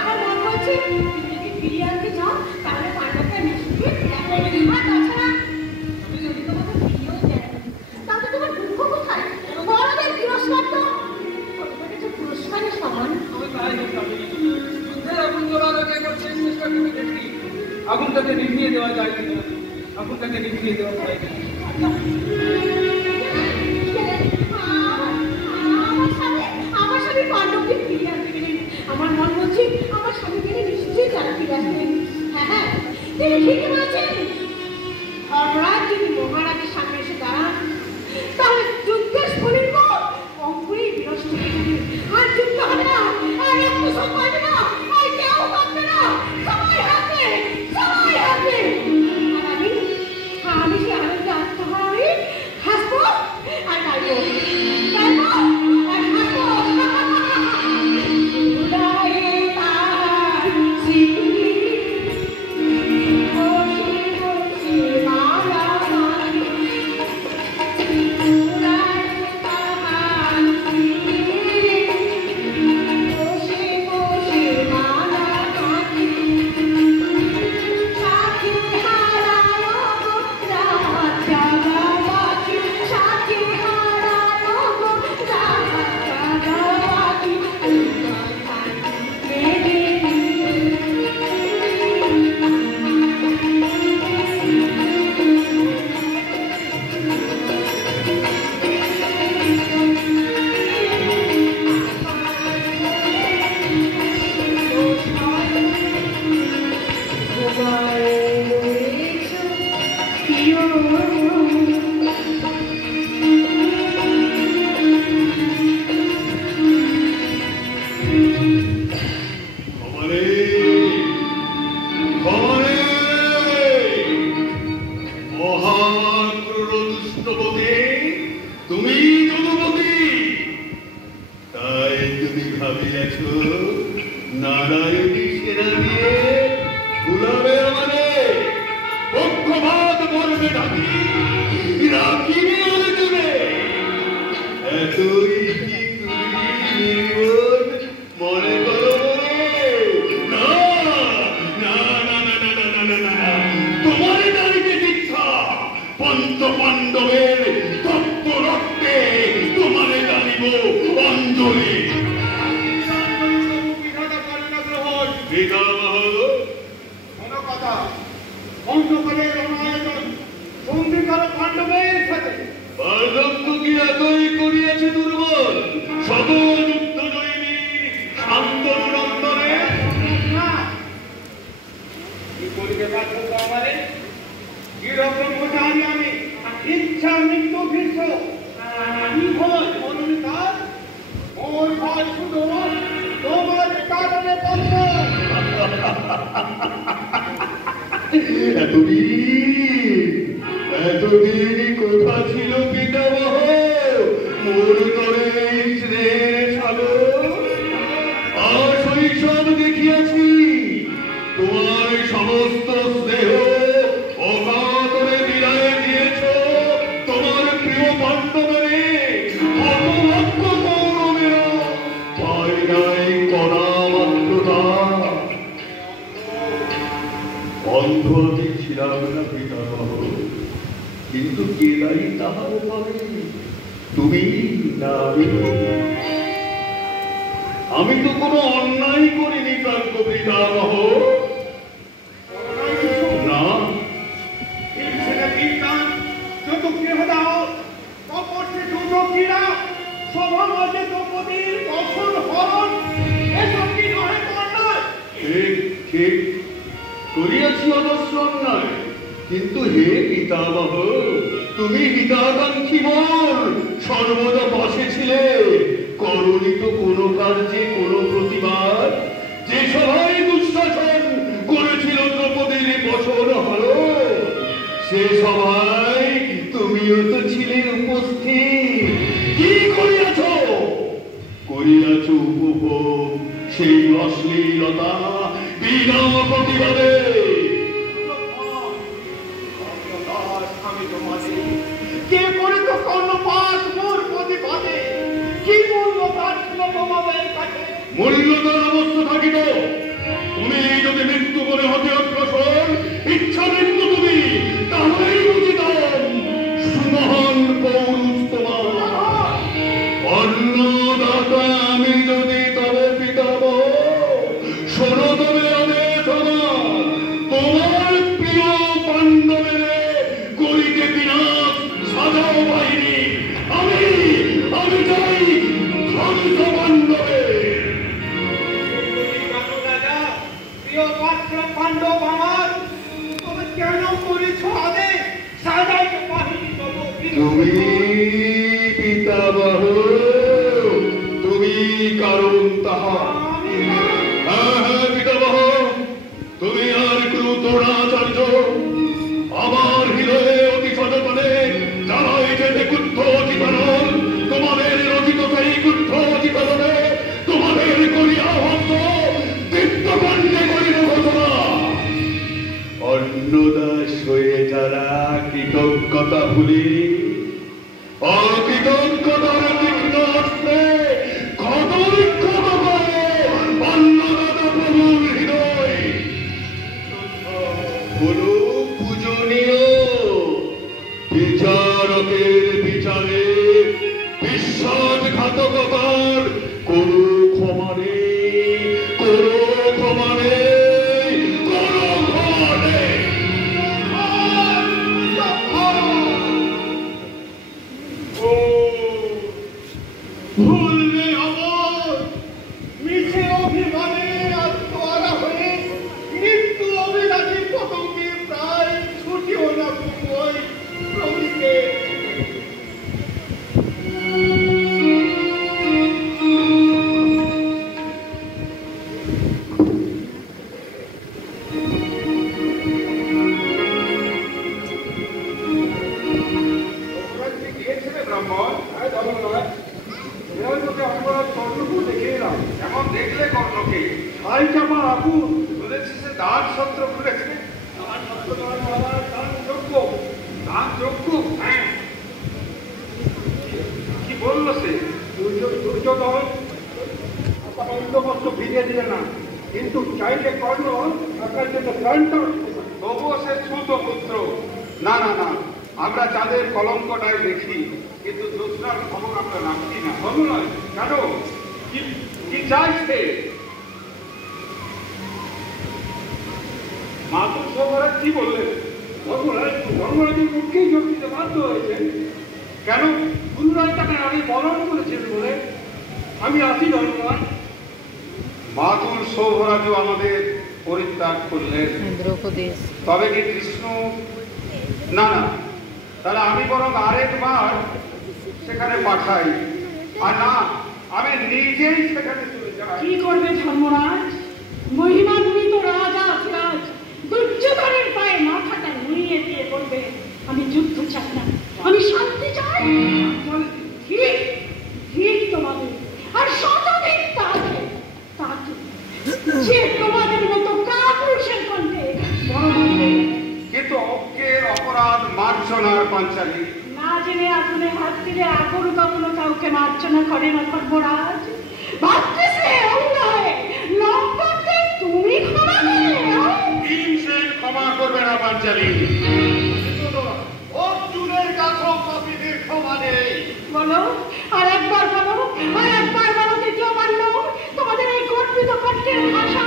আমার মনে হচ্ছে তুমি যদি ফিরিয়ে আনতে চাও তাহলে পাণ্ডবকে নিশ্চয়ই আর তাছাড়া তুমি যদি তোমাকে ফিরিয়েও দেয় তাহলে তোমার দুঃখ কোথায়? বড়দের পুরস্কার তো পুরস্কারের সমান। যাই হোক না কেন, যুদ্ধের আগুন জ্বলার আগে করছে চেষ্টা করে দেখি আগুনটাকে নিভিয়ে দেওয়া যায় কিনা, আগুনটাকে নিভিয়ে দেওয়া যায় কিনা। আমার স্বামী পাণ্ডবকে ফিরে আসতে গেলেন। আমার মন বলছে আমার স্বামী গেলে নিশ্চয়ই তারা ফিরে আসবেন। হ্যাঁ হ্যাঁ, তিনি ঠিকই বলেছেন। ধর্মরাজ যদি মহারাজের সামনে এসে দাঁড়ান তাহলে যুদ্ধের স্ফুলিঙ্গ অঙ্কুরেই বিনষ্ট হয়ে যাবে। আর যুদ্ধ হবে না, আর রক্ত সংবাদে না, আর কেউ কাঁদবে না, সবাই হাসবে, সবাই হাসবে। আর আমি সে আনন্দে আত্মহারা হয়ে হাসবো আর গাইবো, গাইবো আর হাসবো। উড়ায়ে তার স্মৃতি, বসে বসে মালা মাখি। উড়ায়ে তার স্মৃতি, বসে বসে মালা মাখি। সাথী হারানো রাত জাগাবাকি, সাথী হারানো রাত জাগাবাকি। কমলে, কমলে, মহান ক্রুরদুষ্টপতি, তুমি যদুপতি। তাই তুমি ভাবিয়াছ নারায়ণী সেনা দিয়ে গুলাবে আমারে পক্ষপাত করবে নাকি? রাখিনি আলোচনে এতই কি তুমি নির্বোধ মনে করো? না না না না না না না না না, তোমার নারীকে দীক্ষা পঞ্চ পাণ্ডবের তপ্ত রক্তে তোমারে জানিব অঞ্জলি। পিতামহ, কোনো কথা অন্ধকারের অনায়োজন সন্ধিকাল পাণ্ডবের সাথে বার্ধক্য কি এতই করিয়াছে দুর্বল? সকল যুদ্ধ জয়ীর শান্তনুর অন্তরে না কি করিবে পার্থ আমারে? চিরব্রহ্মচারী আমি, ইচ্ছা মৃত্যু ভীষ্ম। কি ভয় মনোনীতার? ওই ভয় শুধু তোমার কারণে পড়ব। এতদিন কোথা ছিল পিতামহ মোর তরে স্নেহের সাগর? আর শৈশব দেখিয়াছি তোমার সমস্ত স্নেহ অকাতরে বিদায় দিয়েছ তোমার প্রিয় পাণ্ডবের। অপভক্ত কৌরবের পায় নাই কণা মাত্রতা। অন্ধ আমি ছিলাম না পিতামহ, কিন্তু কে দায়ী তাহার ফলে? তুমি না আমি তো কোনো অন্যায় করিনি প্রাজ্ঞ পিতামহ। না, হিংসের কীর্তন যত গৃহদাহ কপটে দুর্যোগীরা সভামাঝে দ্রৌপদীর দর্শন হরণ, এসব কি নহে তোমার নয়? ঠিক ঠিক করিয়াছি অবশ্য অন্যায়, কিন্তু হে পিতামহ, তুমি হিতাকাঙ্ক্ষী মোর সর্বদা পাশে ছিলে। করনি তো কোনো কার্যে কোনো প্রতিবাদ? যে সভায় দুঃশাসন করেছিল দ্রৌপদীর বচন হলো, সে সভায় তুমিও তো ছিলে উপস্থিত। কি করিয়াছ? করিয়াছ উপভোগ সেই অশ্লীলতা বিনা প্রতিবাদে। আমি তোমাদের কে করে তো কর্ণপাত মোর প্রতিবাদে কি মূল্য তার ছিল তোমাদের কাছে? মূল্য তার অবস্থা থাকিত। তুমি যদি মৃত্যু করে হতে অগ্রসর, ইচ্ছা মৃত্যু তুমি, তাহলেই বুঝিতাম সুমহান পৌরুষ তোমার। অন্নদাতা আমি যদি তবে পিতামহ, করেছ আদেশ সাজাইতে পারিনি তব তুমি পিতামহ, তুমি কারণ তাহা। হ্যাঁ পিতামহ, তুমি আর ক্রুতরাচার্য আমার হৃদয়ে অতি সযতনে জ্বালাই যেতে কুদ্ধ চিতারণ, তোমাদের রচিত সেই কুদ্ধ চিতারণে তোমাদের করিয়া ভক্ত দীপ্তকণ্ঠে করিল ঘোষণা। অন্নদাস হয়ে যারা কৃতজ্ঞতা ভুলি, অকৃতজ্ঞতার তীক্ষ্ণ অস্ত্রে ক্ষতবিক্ষত করে অন্নদাতা প্রভুর হৃদয়। কোনো পূজনীয় বিচারকের বিচারে বিশ্বাসঘাতকতার কোনো ক্ষমা নেই, কোনো ক্ষমা নেই, কোনো ক্ষমা নেই। ও ভুলবে আমার মিছে অভিমানে আত্মহারা হয়ে মৃত্যু অভিলাষী পতঙ্গে প্রায় ছুটিও না ওই প্রভৃতিকে। গিয়েছিলে ব্রাহ্মণ? দেখে এলাম। এমন দেখলে কর্ণকে? ছাই চাপা আগুন শুনেছি সে দান সত্র খুলেছে। দান যোগ্য। দান যোগ্য? হ্যাঁ। কি বললো সে? দুর্যোধন বন্দোবস্ত ভিড়িয়ে দিলে না, কিন্তু চাইলে কর্ণ আপনার জন্য প্রাণটা তবুও সে ছোট পুত্র। না না না, আমরা যাদের কলঙ্কটায় দেখি, কিন্তু দোসরার খবর আমরা রাখি না। ভালো নয় কেন? কি চাইছে? মাতুর সভারা কি বললেন? ধর্মরাজের পক্ষেই যোগ দিতে বাধ্য হয়েছেন। কেন? গুরুরাজ তাকে আগে বরণ করেছেন বলে। আমি আসি ধর্মরাজ। মাতুল সৌভরাজও আমাদের পরিত্যাগ করলেন, দ্রৌপদীস তবে কি কৃষ্ণ? না না, তাহলে আমি বরং আরেকবার সেখানে পাঠাই। আর না, আমি নিজেই সেখানে চলে যাই। কি করবে ধর্মরাজ? মহিমান্বিত রাজা আজ দুর্যোধনের পায়ে মাথাটা নুইয়ে দিয়ে বলবে, আমি যুদ্ধ চাই না, আমি শান্তি চাই। ঠিক ঠিক তোমাদের আর শতধিক তাকে তাকে যে তোমাদের মতো কাপুরুষের কণ্ঠে বড় বলবে। কিন্তু অজ্ঞের অপরাধ মার্জনার পাঞ্চালী। না জেনে আগুনে হাত দিলে আগুন কখনো কাউকে মার্জনা করে না ধর্মরাজ। ভাবতেছে অন্যায় লম্পটকে তুমি ক্ষমা করলে? ভীমসেন ক্ষমা করবে না পাঞ্চালী। অর্জুনের কাছেও পাপীদের ক্ষমা নেই। বলো আর একবার বলো, আর একবার বলো দ্বিতীয়বার নও। তোমাদের এই গর্বিত কণ্ঠের ভাষা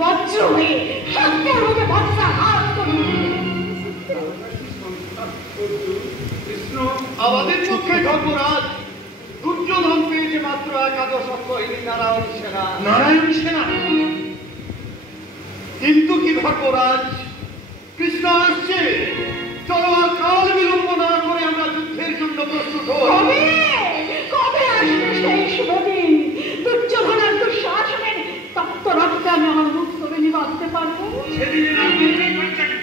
বজ্র হয়ে সত্যের মুখে ভরসা হাত করবে। কৃষ্ণ আমাদের পক্ষে ধর্মরাজ দুর্যোধন পেয়েছে মাত্র একাদশ অক্ষয়িনী নারায়ণ সেনা। নারায়ণ সেনা? কিন্তু কি ধর্মরাজ, কৃষ্ণ আসছে। চলো আর কাল বিলম্ব না করে আমরা যুদ্ধের জন্য প্রস্তুত হই। কবে কবে আসবে সেই শুভ দিন? দুর্যোধন আর দুঃশাসনের তপ্ত রক্তে আমি আমার মুখ করে নিবাতে পারবো। সেদিনে না করবে পাঞ্চালী।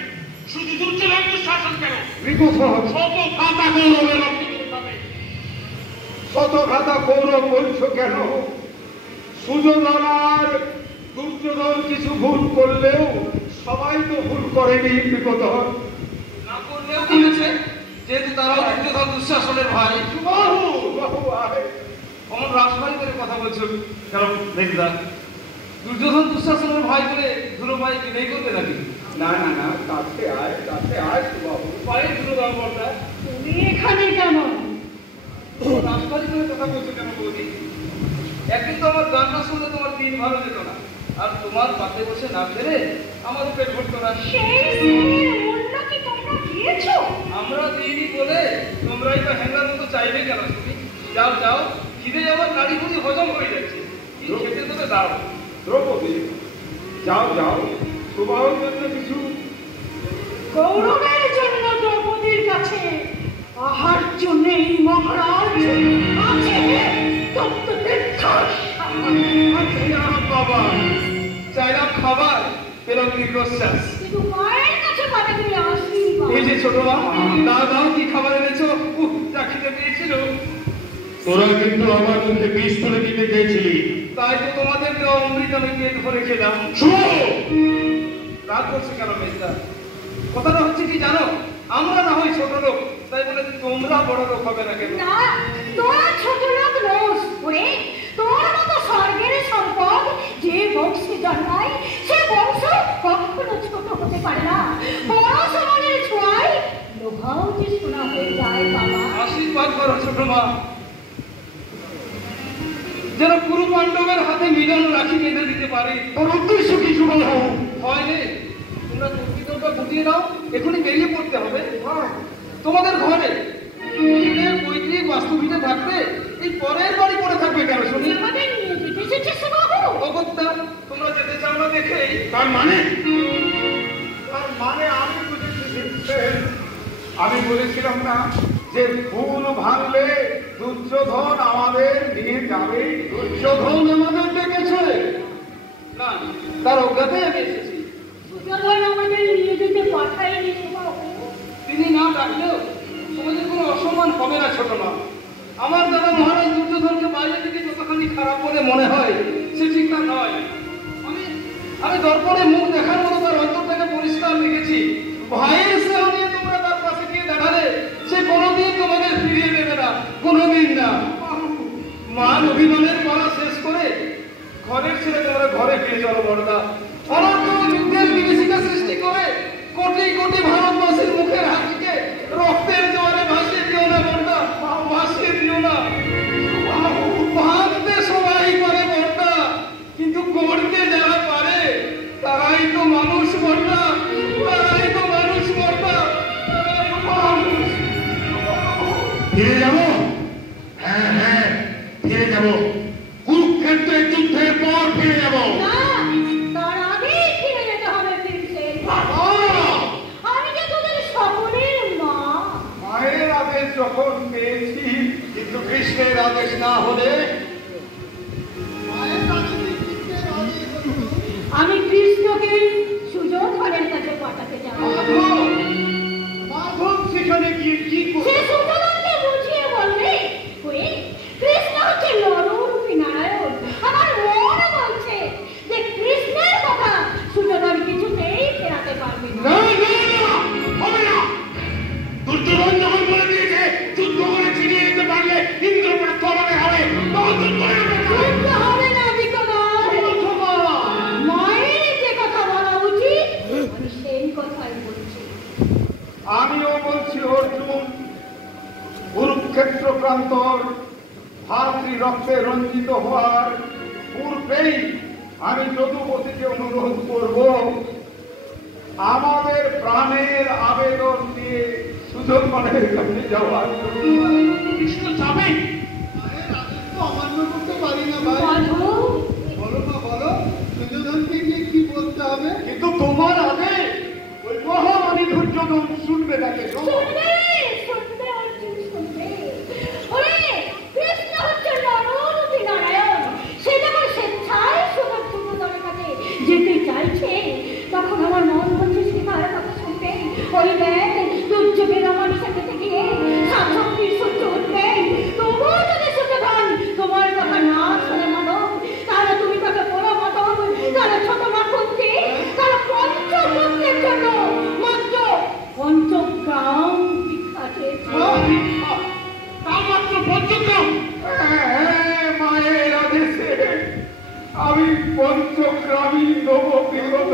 শুধু দুর্যোধন শাসন কেন, শত ঘাতা কৌরবের রক্ত দিতে হবে। শত ঘাতা কৌরব বলছো কেন? সুযোধন আর দুর্যোধন কিছু ভুল করলেও সবাই তো ভুল করেনি বিপদর। না করলেও বলেছে, যেহেতু তারাও দুর্যোধন দুঃশাসনের ভাই। বাহু বাহু আহে। অমন রাজবাড়ি করে কথা বলছো কেন? দেখদা দুর্যোধন দুঃশাসনের ভাই বলে ধুলো ভাই বিদায় করবে নাকি? না না না, কাছে আয় বাবু। পায়ে ধুলো দাম বলটা। তুমি এখানে কেন? রাজবাড়ি করে কথা বলছো কেন বৌদি? একদিন তো আমার গান না শুনলে তোমার দিন ভালো যেত না, আর তোমার পাতে বসে না ফেলে আমার পেট ভরতো না। সেই দিনের মূল্য কি তোমরা দিয়েছো? আমরা দিইনি বলে তোমরাই তো হ্যাঙ্গার মতো চাইবে কেন? তুমি যাও যাও, খিদে যাওয়ার নাড়ি বুড়ি হজম হয়ে যাচ্ছে। কি খেতে দেবে দাও। দ্রৌপদী, যাও যাও, সুবাহর জন্য কিছু। কৌরবের আছে, আহার জন্য এই মহারাজ আছে তপ্ত দীর্ঘশ্বাস। বাবা চাইলাম খাবার, পেলাম দীর্ঘশ্বাস। কিন্তু মায়ের কাছে পাবে তুমি আশীর্বাদ। এই যে ছোট মা, দাও দাও, কি খাবার এনেছো? যা খিদে পেয়েছিল। তোরা কিন্তু আমার মুখে বিষ তুলে দিতে চেয়েছিলি, তাই তো তোমাদেরকে অমৃত আমি পেট ভরে খেলাম। রাগ করছে কেন মেজদা? কথাটা হচ্ছে কি জানো, আমরা না হয় ছোট লোক, তাই বলে তোমরা বড় লোক হবে না কেন? না, তোরা ছোট লোক নোস করে তোর মতো স্বর্গের সম্পদ যে বংশে জন্মায় সে বংশ কখনো ছোট হতে পারে না। বড় সমানের ছোঁয়ায় লোহাও যে সোনা হয়ে যায় বাবা। আশীর্বাদ করো ছোট মা, যেন পুরো পাণ্ডবের হাতে মিলন রাখি বেঁধে দিতে পারি। তোর উদ্দেশ্য কি শুভ? হয় নে, তোমরা তর্কিতটা গুটিয়ে দাও, এখনই বেরিয়ে পড়তে হবে। তোমাদের ঘরে পৈতৃক বাস্তুভিটে থাকবে, এই পরের বাড়ি পড়ে থাকবে কেন শুনি? আমাদের নিয়ে যেতে এসেছে বাবু। অগত্যা তোমরা যেতে চাও না দেখেই। তার মানে আমি বুঝেছি, আমি বলেছিলাম না যে ফুল ভাঙলে দুর্যোধন আমাদের নিয়ে যাবে। দুর্যোধন আমাদের ডেকেছে না, তার অজ্ঞাতে আমি এসেছি। সুতরাং আমাদের নিয়ে যেতে পাঠায়নি বাবু। তিনি না ডাকলেও তোমাদের কোনো অসম্মান হবে না ছোট মা। আমার দাদা মহারাজ দুর্যোধনকে বাইরে থেকে যতখানি খারাপ বলে মনে হয় সে ঠিক তা নয়। আমি দর্পণে মুখ দেখার মতো তার অন্তরটাকে পরিষ্কার রেখেছি। ভাইয়ের স্নেহ নিয়ে তোমরা তার পাশে গিয়ে দেখালে সে কোনোদিন তোমাদের ফিরিয়ে দেবে না, কোনোদিন না। মান অভিমানের পালা শেষ করে ঘরের ছেলে তোমরা ঘরে ফিরে চলো বড়দা। অনন্ত যুদ্ধের বিভীষিকা সৃষ্টি করে কোটি কোটি ভারতবাসীর মুখের হাসিকে রক্তের জোয়ারে ভাসিয়ে দিও না বড়দা, ভাসিয়ে দিও না। ভাবতে সবাই পারে বড়দা, কিন্তু করতে যারা পারে তারাই তো মানুষ বড়দা, তারাই তো মানুষ বড়দা, তারাই তো মানুষ। ফিরে যাবো? হ্যাঁ হ্যাঁ ফিরে যাবো, কুরুক্ষেত্রের যুদ্ধের পর ফিরে যাবো। না, তার আগেই ফিরে যেতে হবে ফিরছে। আমি যে তোদের সকলের মা। মায়ের আদেশ যখন পেয়েছি, কিন্তু কৃষ্ণের আদেশ না হলে আমি কৃষ্ণকে সুযোধনের কাছে পাঠাতে চাই। মাধব সেখানে গিয়ে কি সে করবে? সুযোধনকে বুঝিয়ে বলবে, ওই কৃষ্ণ হচ্ছে নররূপী নারায়ণ। আমার মন বলছে যে কৃষ্ণের কথা সুযোধন কিছুতেই ফেরাতে পারবে না। না না না, হবে না। দুর্যোধন যখন বলে দিয়েছে যুদ্ধ করে ছিনিয়ে নিতে পারলে ইন্দ্রপ্রস্থ আমাদের হবে, তখন যুদ্ধ হবে না। যুদ্ধ হবে না বিকলাঙ্গ। মায়ের যে কথা বলা উচিত আমি সেই কথাই বলছি। আমিও বলছি অর্জুন, কুরুক্ষেত্র প্রান্তর ভাতৃ রক্তে রঞ্জিত হওয়ার পূর্বেই আমি যদুপতিকে অনুরোধ করব আমাদের প্রাণের আবেদন দিয়ে সুযোধনের কাছে যাওয়ার। কৃষ্ণ যাবে? অমান্য করতে পারি না ভাই। মাধব, বলো না বলো, দুর্যোধনকে গিয়ে কি বলতে হবে? কিন্তু তোমার আগে ওই মহামানী দুর্যোধন শুনবে তাকে। শুনবে, শুনবে অর্জুন, শুনবে। ওরে, কৃষ্ণ হচ্ছে নররূপী নারায়ণ। সে যখন স্বেচ্ছায় সুযোধনের কাছে যেতে চাইছে, তখন আমার মন বলছে সে তার কথা শুনবে। ওই দেখ, দুর্যোগের আমার সাথে গিয়ে শাসকীর সহ্য উঠবে। তবুও যদি সুযোধন তোমার কথা না শোনে মানব, তাহলে তুমি তাকে বড় মাধব, তাহলে ছোট মাকুন্তি, তাহলে পঞ্চগ্রামের জন্য মাত্র পঞ্চগ্রাম ভিক্ষা চেয়েছে। তার মাত্র পঞ্চগ্রাম? মায়ের আদেশে আমি পঞ্চগ্রামী দেব বিগত,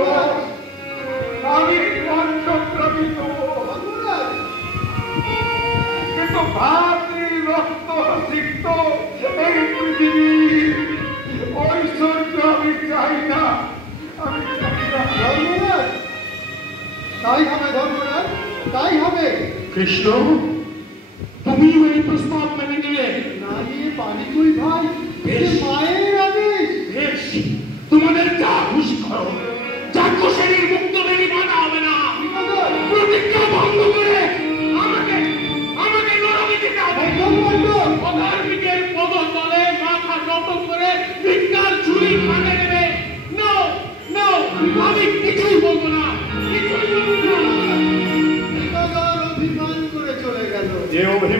আমি পঞ্চগ্রামী দেব। কিন্তু ভাতৃ রক্ত সিক্ত এই পৃথিবীর ঐশ্বর্য আমি চাই না, আমি চাই না। ধর্মরাজ, তাই হবে ধর্মরাজ, তাই হবে। কৃষ্ণ তুমিও এই প্রস্তাব মেনে নিলে? না গিয়ে পারি তুই ভাই, বেশ। মায়ের আদেশ। বেশ, তোমাদের যা খুশি করো, যা কুশলীর মুক্ত মেনে মানা হবে না। প্রতিজ্ঞা ভঙ্গ করে আমাকে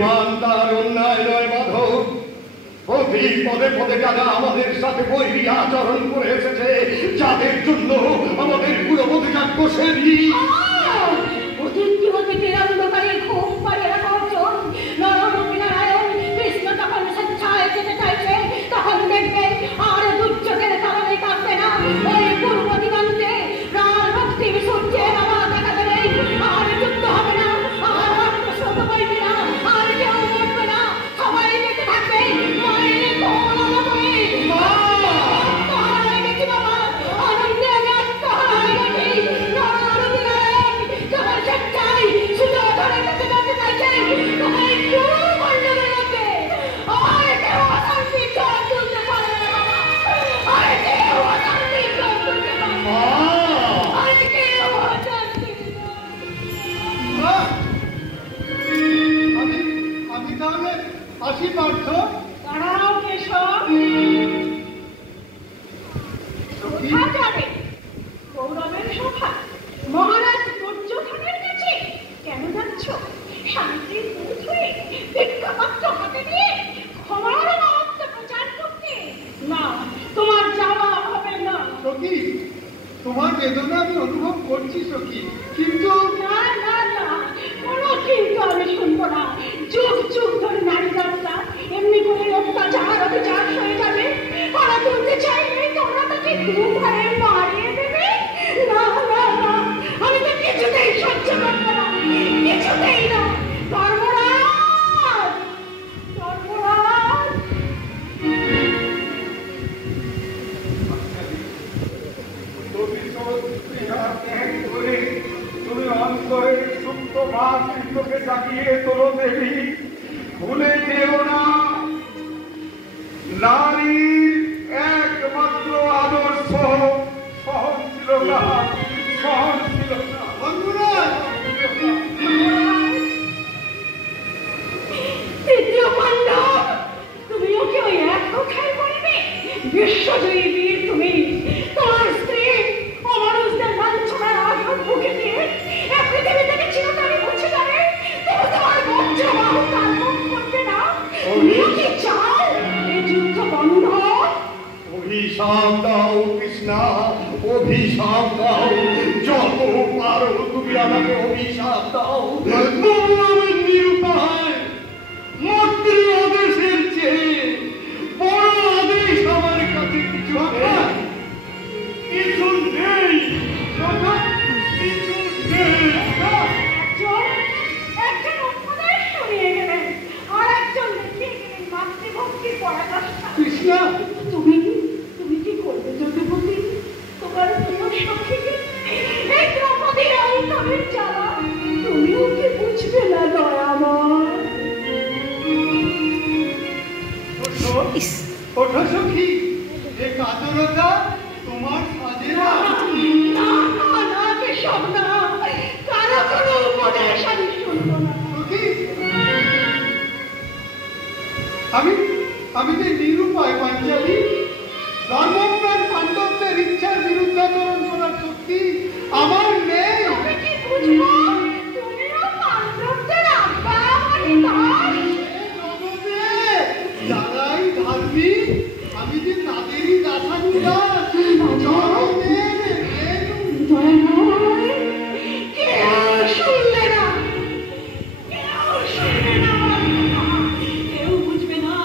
অভিমান তার অন্যায় নয় মাধব। অতি পদে পদে যারা আমাদের সাথে বৈরী আচরণ করে এসেছে, যাদের জন্য আমাদের কুলবোধ যাজ্ঞ সেবী। অতীতে অন্ধকারে ঘুম পাড়িয়ে করছেন নরনারায়ণ কৃষ্ণ যখন স্বেচ্ছায় যেতে চাইছে, তখন দেখবেন আর দুর্যোগের কারণে কাঁপবে না ওই পূর্ব দিগন্তে প্রাণ ভক্তির সূর্যের আবার দেখা দেবে। আর যুদ্ধ হবে না, আর আত্মস্রোত বইবে না, আর কেউ মরবে না, সবাই বেঁচে থাকবে মায়ের কোল আলোকে। আত্মহারায় গেছি বাবা, আনন্দে আমি আত্মহারায় গেছি। নরনারায়ণ যখন স্বেচ্ছায় সুযোধনের কাছে যেতে চাইছে, তখন এই পুরো মণ্ডলের মধ্যে আর কেউ অশান্তির ঝড় তুলতে পারবে না বাবা। আর কেউ অশান্তির ঝড় তুলতে পারবে না। আর কেউ অশান্তির ঝড়। আমি তাহলে আসি পার্থ। দাঁড়াও কেশব, কোথা যাবে? গৌরবের সভা মহারাজ দুর্যোধনের কাছে কেন যাচ্ছ? শান্তির দূত হয়ে ভিক্ষাপত্র হাতে নিয়ে ক্ষমার মহত্ব প্রচার করতে? না, তোমার যাওয়া হবে না। সখী, তোমার বেদনা আমি অনুভব করছি সখী, কিন্তু না না না, কোনো কিন্তু আমি শুনবো না। যুগ যুগ ধরে নারী যাত্রা এমনি করে অত্যাচার অবিচার হয়ে যাবে। ওরা তুলতে চাইলে তোমরা তাকে দুভাবে মারিয়ে দেবে। না না না, আমি তো কিছুতেই সহ্য করবো না, কিছুতেই না। ধর্মরাজ, ধর্মরাজ। তুমি অন্তরের সুপ্ত ভাবকে জাগিয়ে তোলো দেবী। ভুলে যেও না, নারীর একমাত্র আদর্শ সহনশীলতা, সহনশীলতা। তৃতীয় পাণ্ডব, তুমি ওকে ওই এক কথাই বলবে? বিশ্বজয়ী বীর তুমি, তোমার স্ত্রী অমানুষদের লাঞ্ছনার আঘাত বুকে দিয়ে এক পৃথিবী থেকে চিরতরে মুছে যাবে। তুমি তোমার বজ্রবাহু তার মুখ করবে না? তুমিও কি চাও এই যুদ্ধ বন্ধ? অভিশাপ দাও কৃষ্ণা, অভিশাপ দাও, যত পারো তুমি আমাকে অভিশাপ দাও। আমি নিরুপায়, মাতৃ আদেশের চেয়ে বড় আদেশ আমার কাছে কিছু নেই, কিছু নেই, কিছু নেই। একজন উপদেশ শুনিয়ে গেলেন, আর একজন দেখিয়ে গেলেন মাতৃভক্তির পরাকাষ্ঠা। কৃষ্ণা, তুমি কি করবে যদুপতি? তোমার প্রিয় সখীকে এই দ্রৌপদীর অন্তরের জ্বালা তুমিও কি বুঝবে না দয়াময়? ওঠো সখী, এ কাতরতা তোমার সাজে না। না না না কেশব, না, কারো কোনো উপদেশ আমি শুনবো না। সখী, আমি যে নিরুপায় পাঞ্চালী, ধর্মপ্রাণ পাণ্ডবদের ইচ্ছার বিরুদ্ধাচরণ করার শক্তি আমার নেই। আমি কি বুঝবো? তুমিও পাণ্ডবদের আজ্ঞা আমাকে দাস। যারাই ধার্মিক, আমি যে তাদেরই দাসানুদাস। দয়াময়, কেউ শুনলে না, কেউ শুনলে না আমার কথা। কেউ বুঝবে না,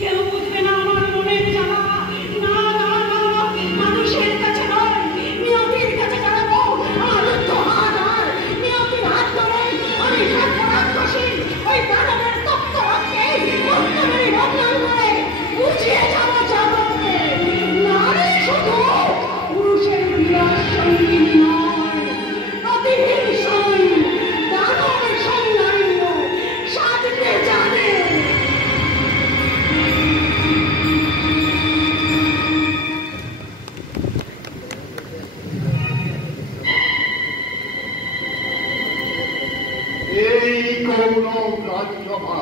কেউ বুঝবে না আমার মনের জ্বালা। না না না, মানুষের কাছে নয়, নিয়তির কাছে দাঁড়াবো। আমার রুদ্ধ হাত আর নিয়তির হাত ধরে আমি রাক্ষসী ওই দানবের তপ্ত রক্তে মুক্তমেরী রক্ষণ করে বুঝিয়ে যাবো জগৎকে। নারী শুধু পুরুষের বিরাট সঙ্গিনী নয়, অতি হিংস্রই, দানবের সংগ্রামীও সাজতে জানে। এই কৌরব রাজসভা,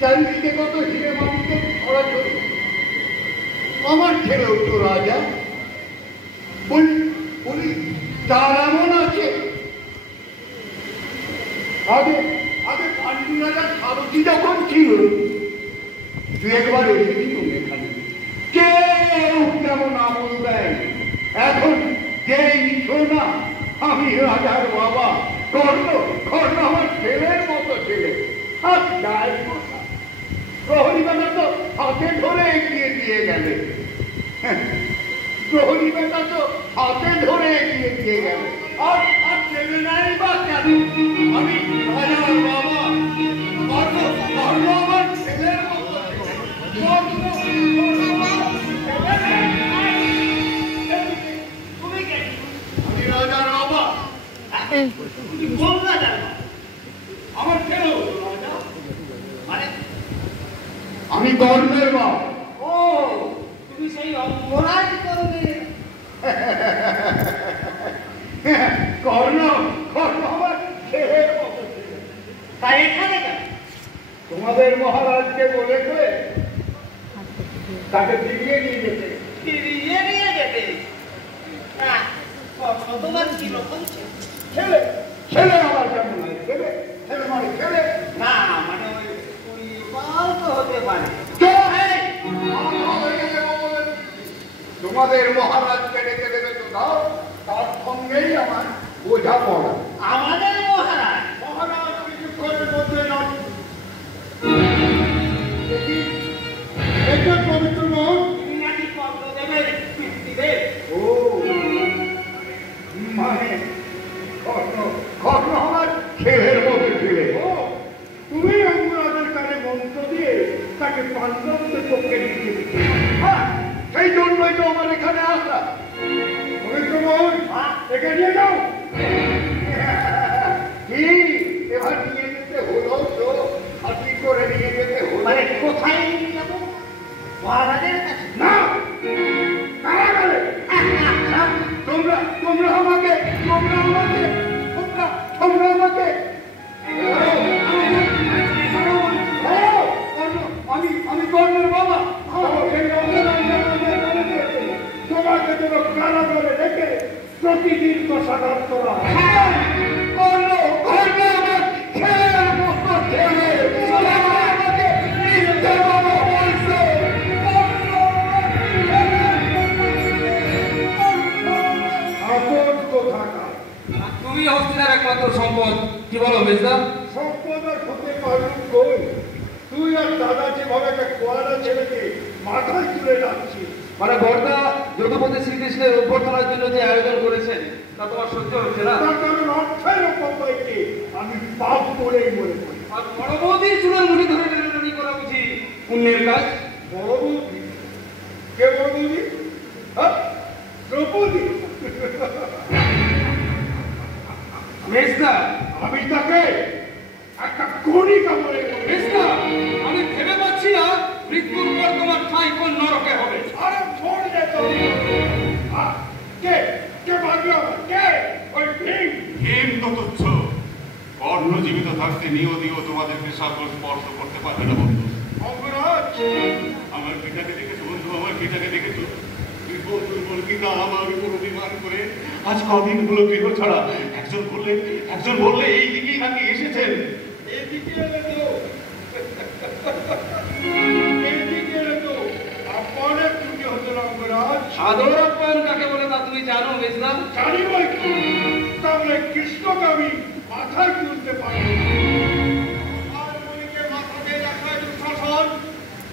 চারিদিকে কত হিরে মাটিতে ছড়াছড়ি। আমার ছেলেও তো রাজা, বলি তার এমন আছে আগে আগে পাণ্ডু রাজার সারথি যখন ছিল তুই একবার এসেছি তুমি এখানে, কেউ কেমন আমল দেয়। এখন যেই শোনা আমি রাজার বাবা, কর্ণ কর্ণ আমার ছেলের মতো ছেলে, আর যাই প্রহরীবেলা তো হাতে ধরে এগিয়ে দিয়ে গেলে, প্রহরীবেলা তো হাতে ধরে এগিয়ে দিয়ে গেলে, আর আর ছেলে নাই বা কেন? আমি রাজার বাবা, কর্ণ কর্ণ আমার ছেলের মতো ছেলে, কর্ণ কর্ণ আমার তুমি কে? আমি রাজার বাবা, তুমি কোন রাজার বাবা? আমার ছেলে রাজা, মানে আমি কর্ণের বাবা। ও তুমি সেই অঙ্গরাজ কর্ণের। কর্ণ কর্ণ আমার ছেলের মতো ছেলে। তাই এখানে কেন? তোমাদের মহারাজকে বলেছে তাকে ফিরিয়ে নিয়ে যেতে। ফিরিয়ে নিয়ে যেতে? না, কর্ণ তোমার কিরকম ছিল? ছেলে ছেলে আমার কেমন হয়? ছেলে ছেলে মানে ছেলে না মানে ওই পাল তো হতে পারে। তোমাদের মহারাজকে ডেকে দেবে তো দাও, তার সঙ্গেই আমার বোঝা পড়া। আমাদের মহারাজ মহারাজ কিছুক্ষণের মধ্যে নন। পবিত্র মন তিনি নাকি কর্ণদেবের পিতৃদেব। ও মানে কর্ণ কর্ণ আমার ছেলের মধ্যে ছেলে। ও তুমি অঙ্গরাজের কানে মন্ত্র দিয়ে তাকে পাণ্ডবদের পক্ষে নিয়ে দিতে। হ্যাঁ, সেই জন্যই তো আমার এখানে আসা। পবিত্র মন একে নিয়ে যাও। কি এবার নিয়ে যেতে হলো তো, হাতি করে নিয়ে যেতে হলো। মানে কোথায় নিয়ে যাবো? মহারাজের কাছে? না কারাগারে। তোমরা তোমরা আমাকে তোমরা আমাকে তোমরা তোমরা আমাকে আমি আমি কর্ণের বাবা। তোমাকে যেন কারাগারে রেখে প্রতিদিন তো সাধারণ করা হয়। কর্ণ কর্ণ আমার ছেলের মতো ছেলে, আমাকে মিথ্যে বাবা বলছে। তুমি হস্তিনার একমাত্র সম্পদ, কি বলো মেজদা? সম্পদের হতে পারলুম কই? তুই আর দাদা যেভাবে একটা কোয়ারা ছেলেকে মাথায় তুলে যাচ্ছিস, মানে বর্দা যদুপতি শ্রীকৃষ্ণের অভ্যর্থনার জন্য যে আয়োজন করেছেন তা তোমার সহ্য হচ্ছে না? তার কারণ অর্থের অপব্যয়কে আমি পাপ করেই মনে করি। আর বড় বৌদি চুলের মুড়ি ধরে টেনে করা বুঝি পুণ্যের কাজ? বড় বৌদি? কে বড় বৌদি? হ্যাঁ, দ্রৌপদী। মেজদা আমি তাকে একটা কণিকা বলে মনে করি। মেজদা, আমি ভেবে পাচ্ছি না মৃত্যুর পর তোমার ঠাঁই কোন নরকে হবে। আরে ছড়লে তো কে কে ভাগলো আমার? কে? ওই ভীম। ভীম তো তুচ্ছ। কর্ণ জীবিত থাকতে নিয়তিও তোমাদেরকে সকল স্পর্শ করতে পারবে না বন্ধু। অঙ্গরাজ, আমার পিতাকে দেখেছো বন্ধু, আমার পিতাকে দেখেছো? দুর্বল পিতা আমার উপর অভিমান করে আজ কদিন হলো গৃহ ছাড়া। একজন বললে এই দিকেই নাকি এসেছেন। এদিকে এলে তো এদিকে এলে তো আপনার ত্রুটি হতো না অঙ্গরাজ। আদর আপ্যায়ন কাকে বলে তা তুমি জানো মেজদা? জানি বই কি, তাহলে কৃষ্ণকে আমি মাথায় তুলতে পারি।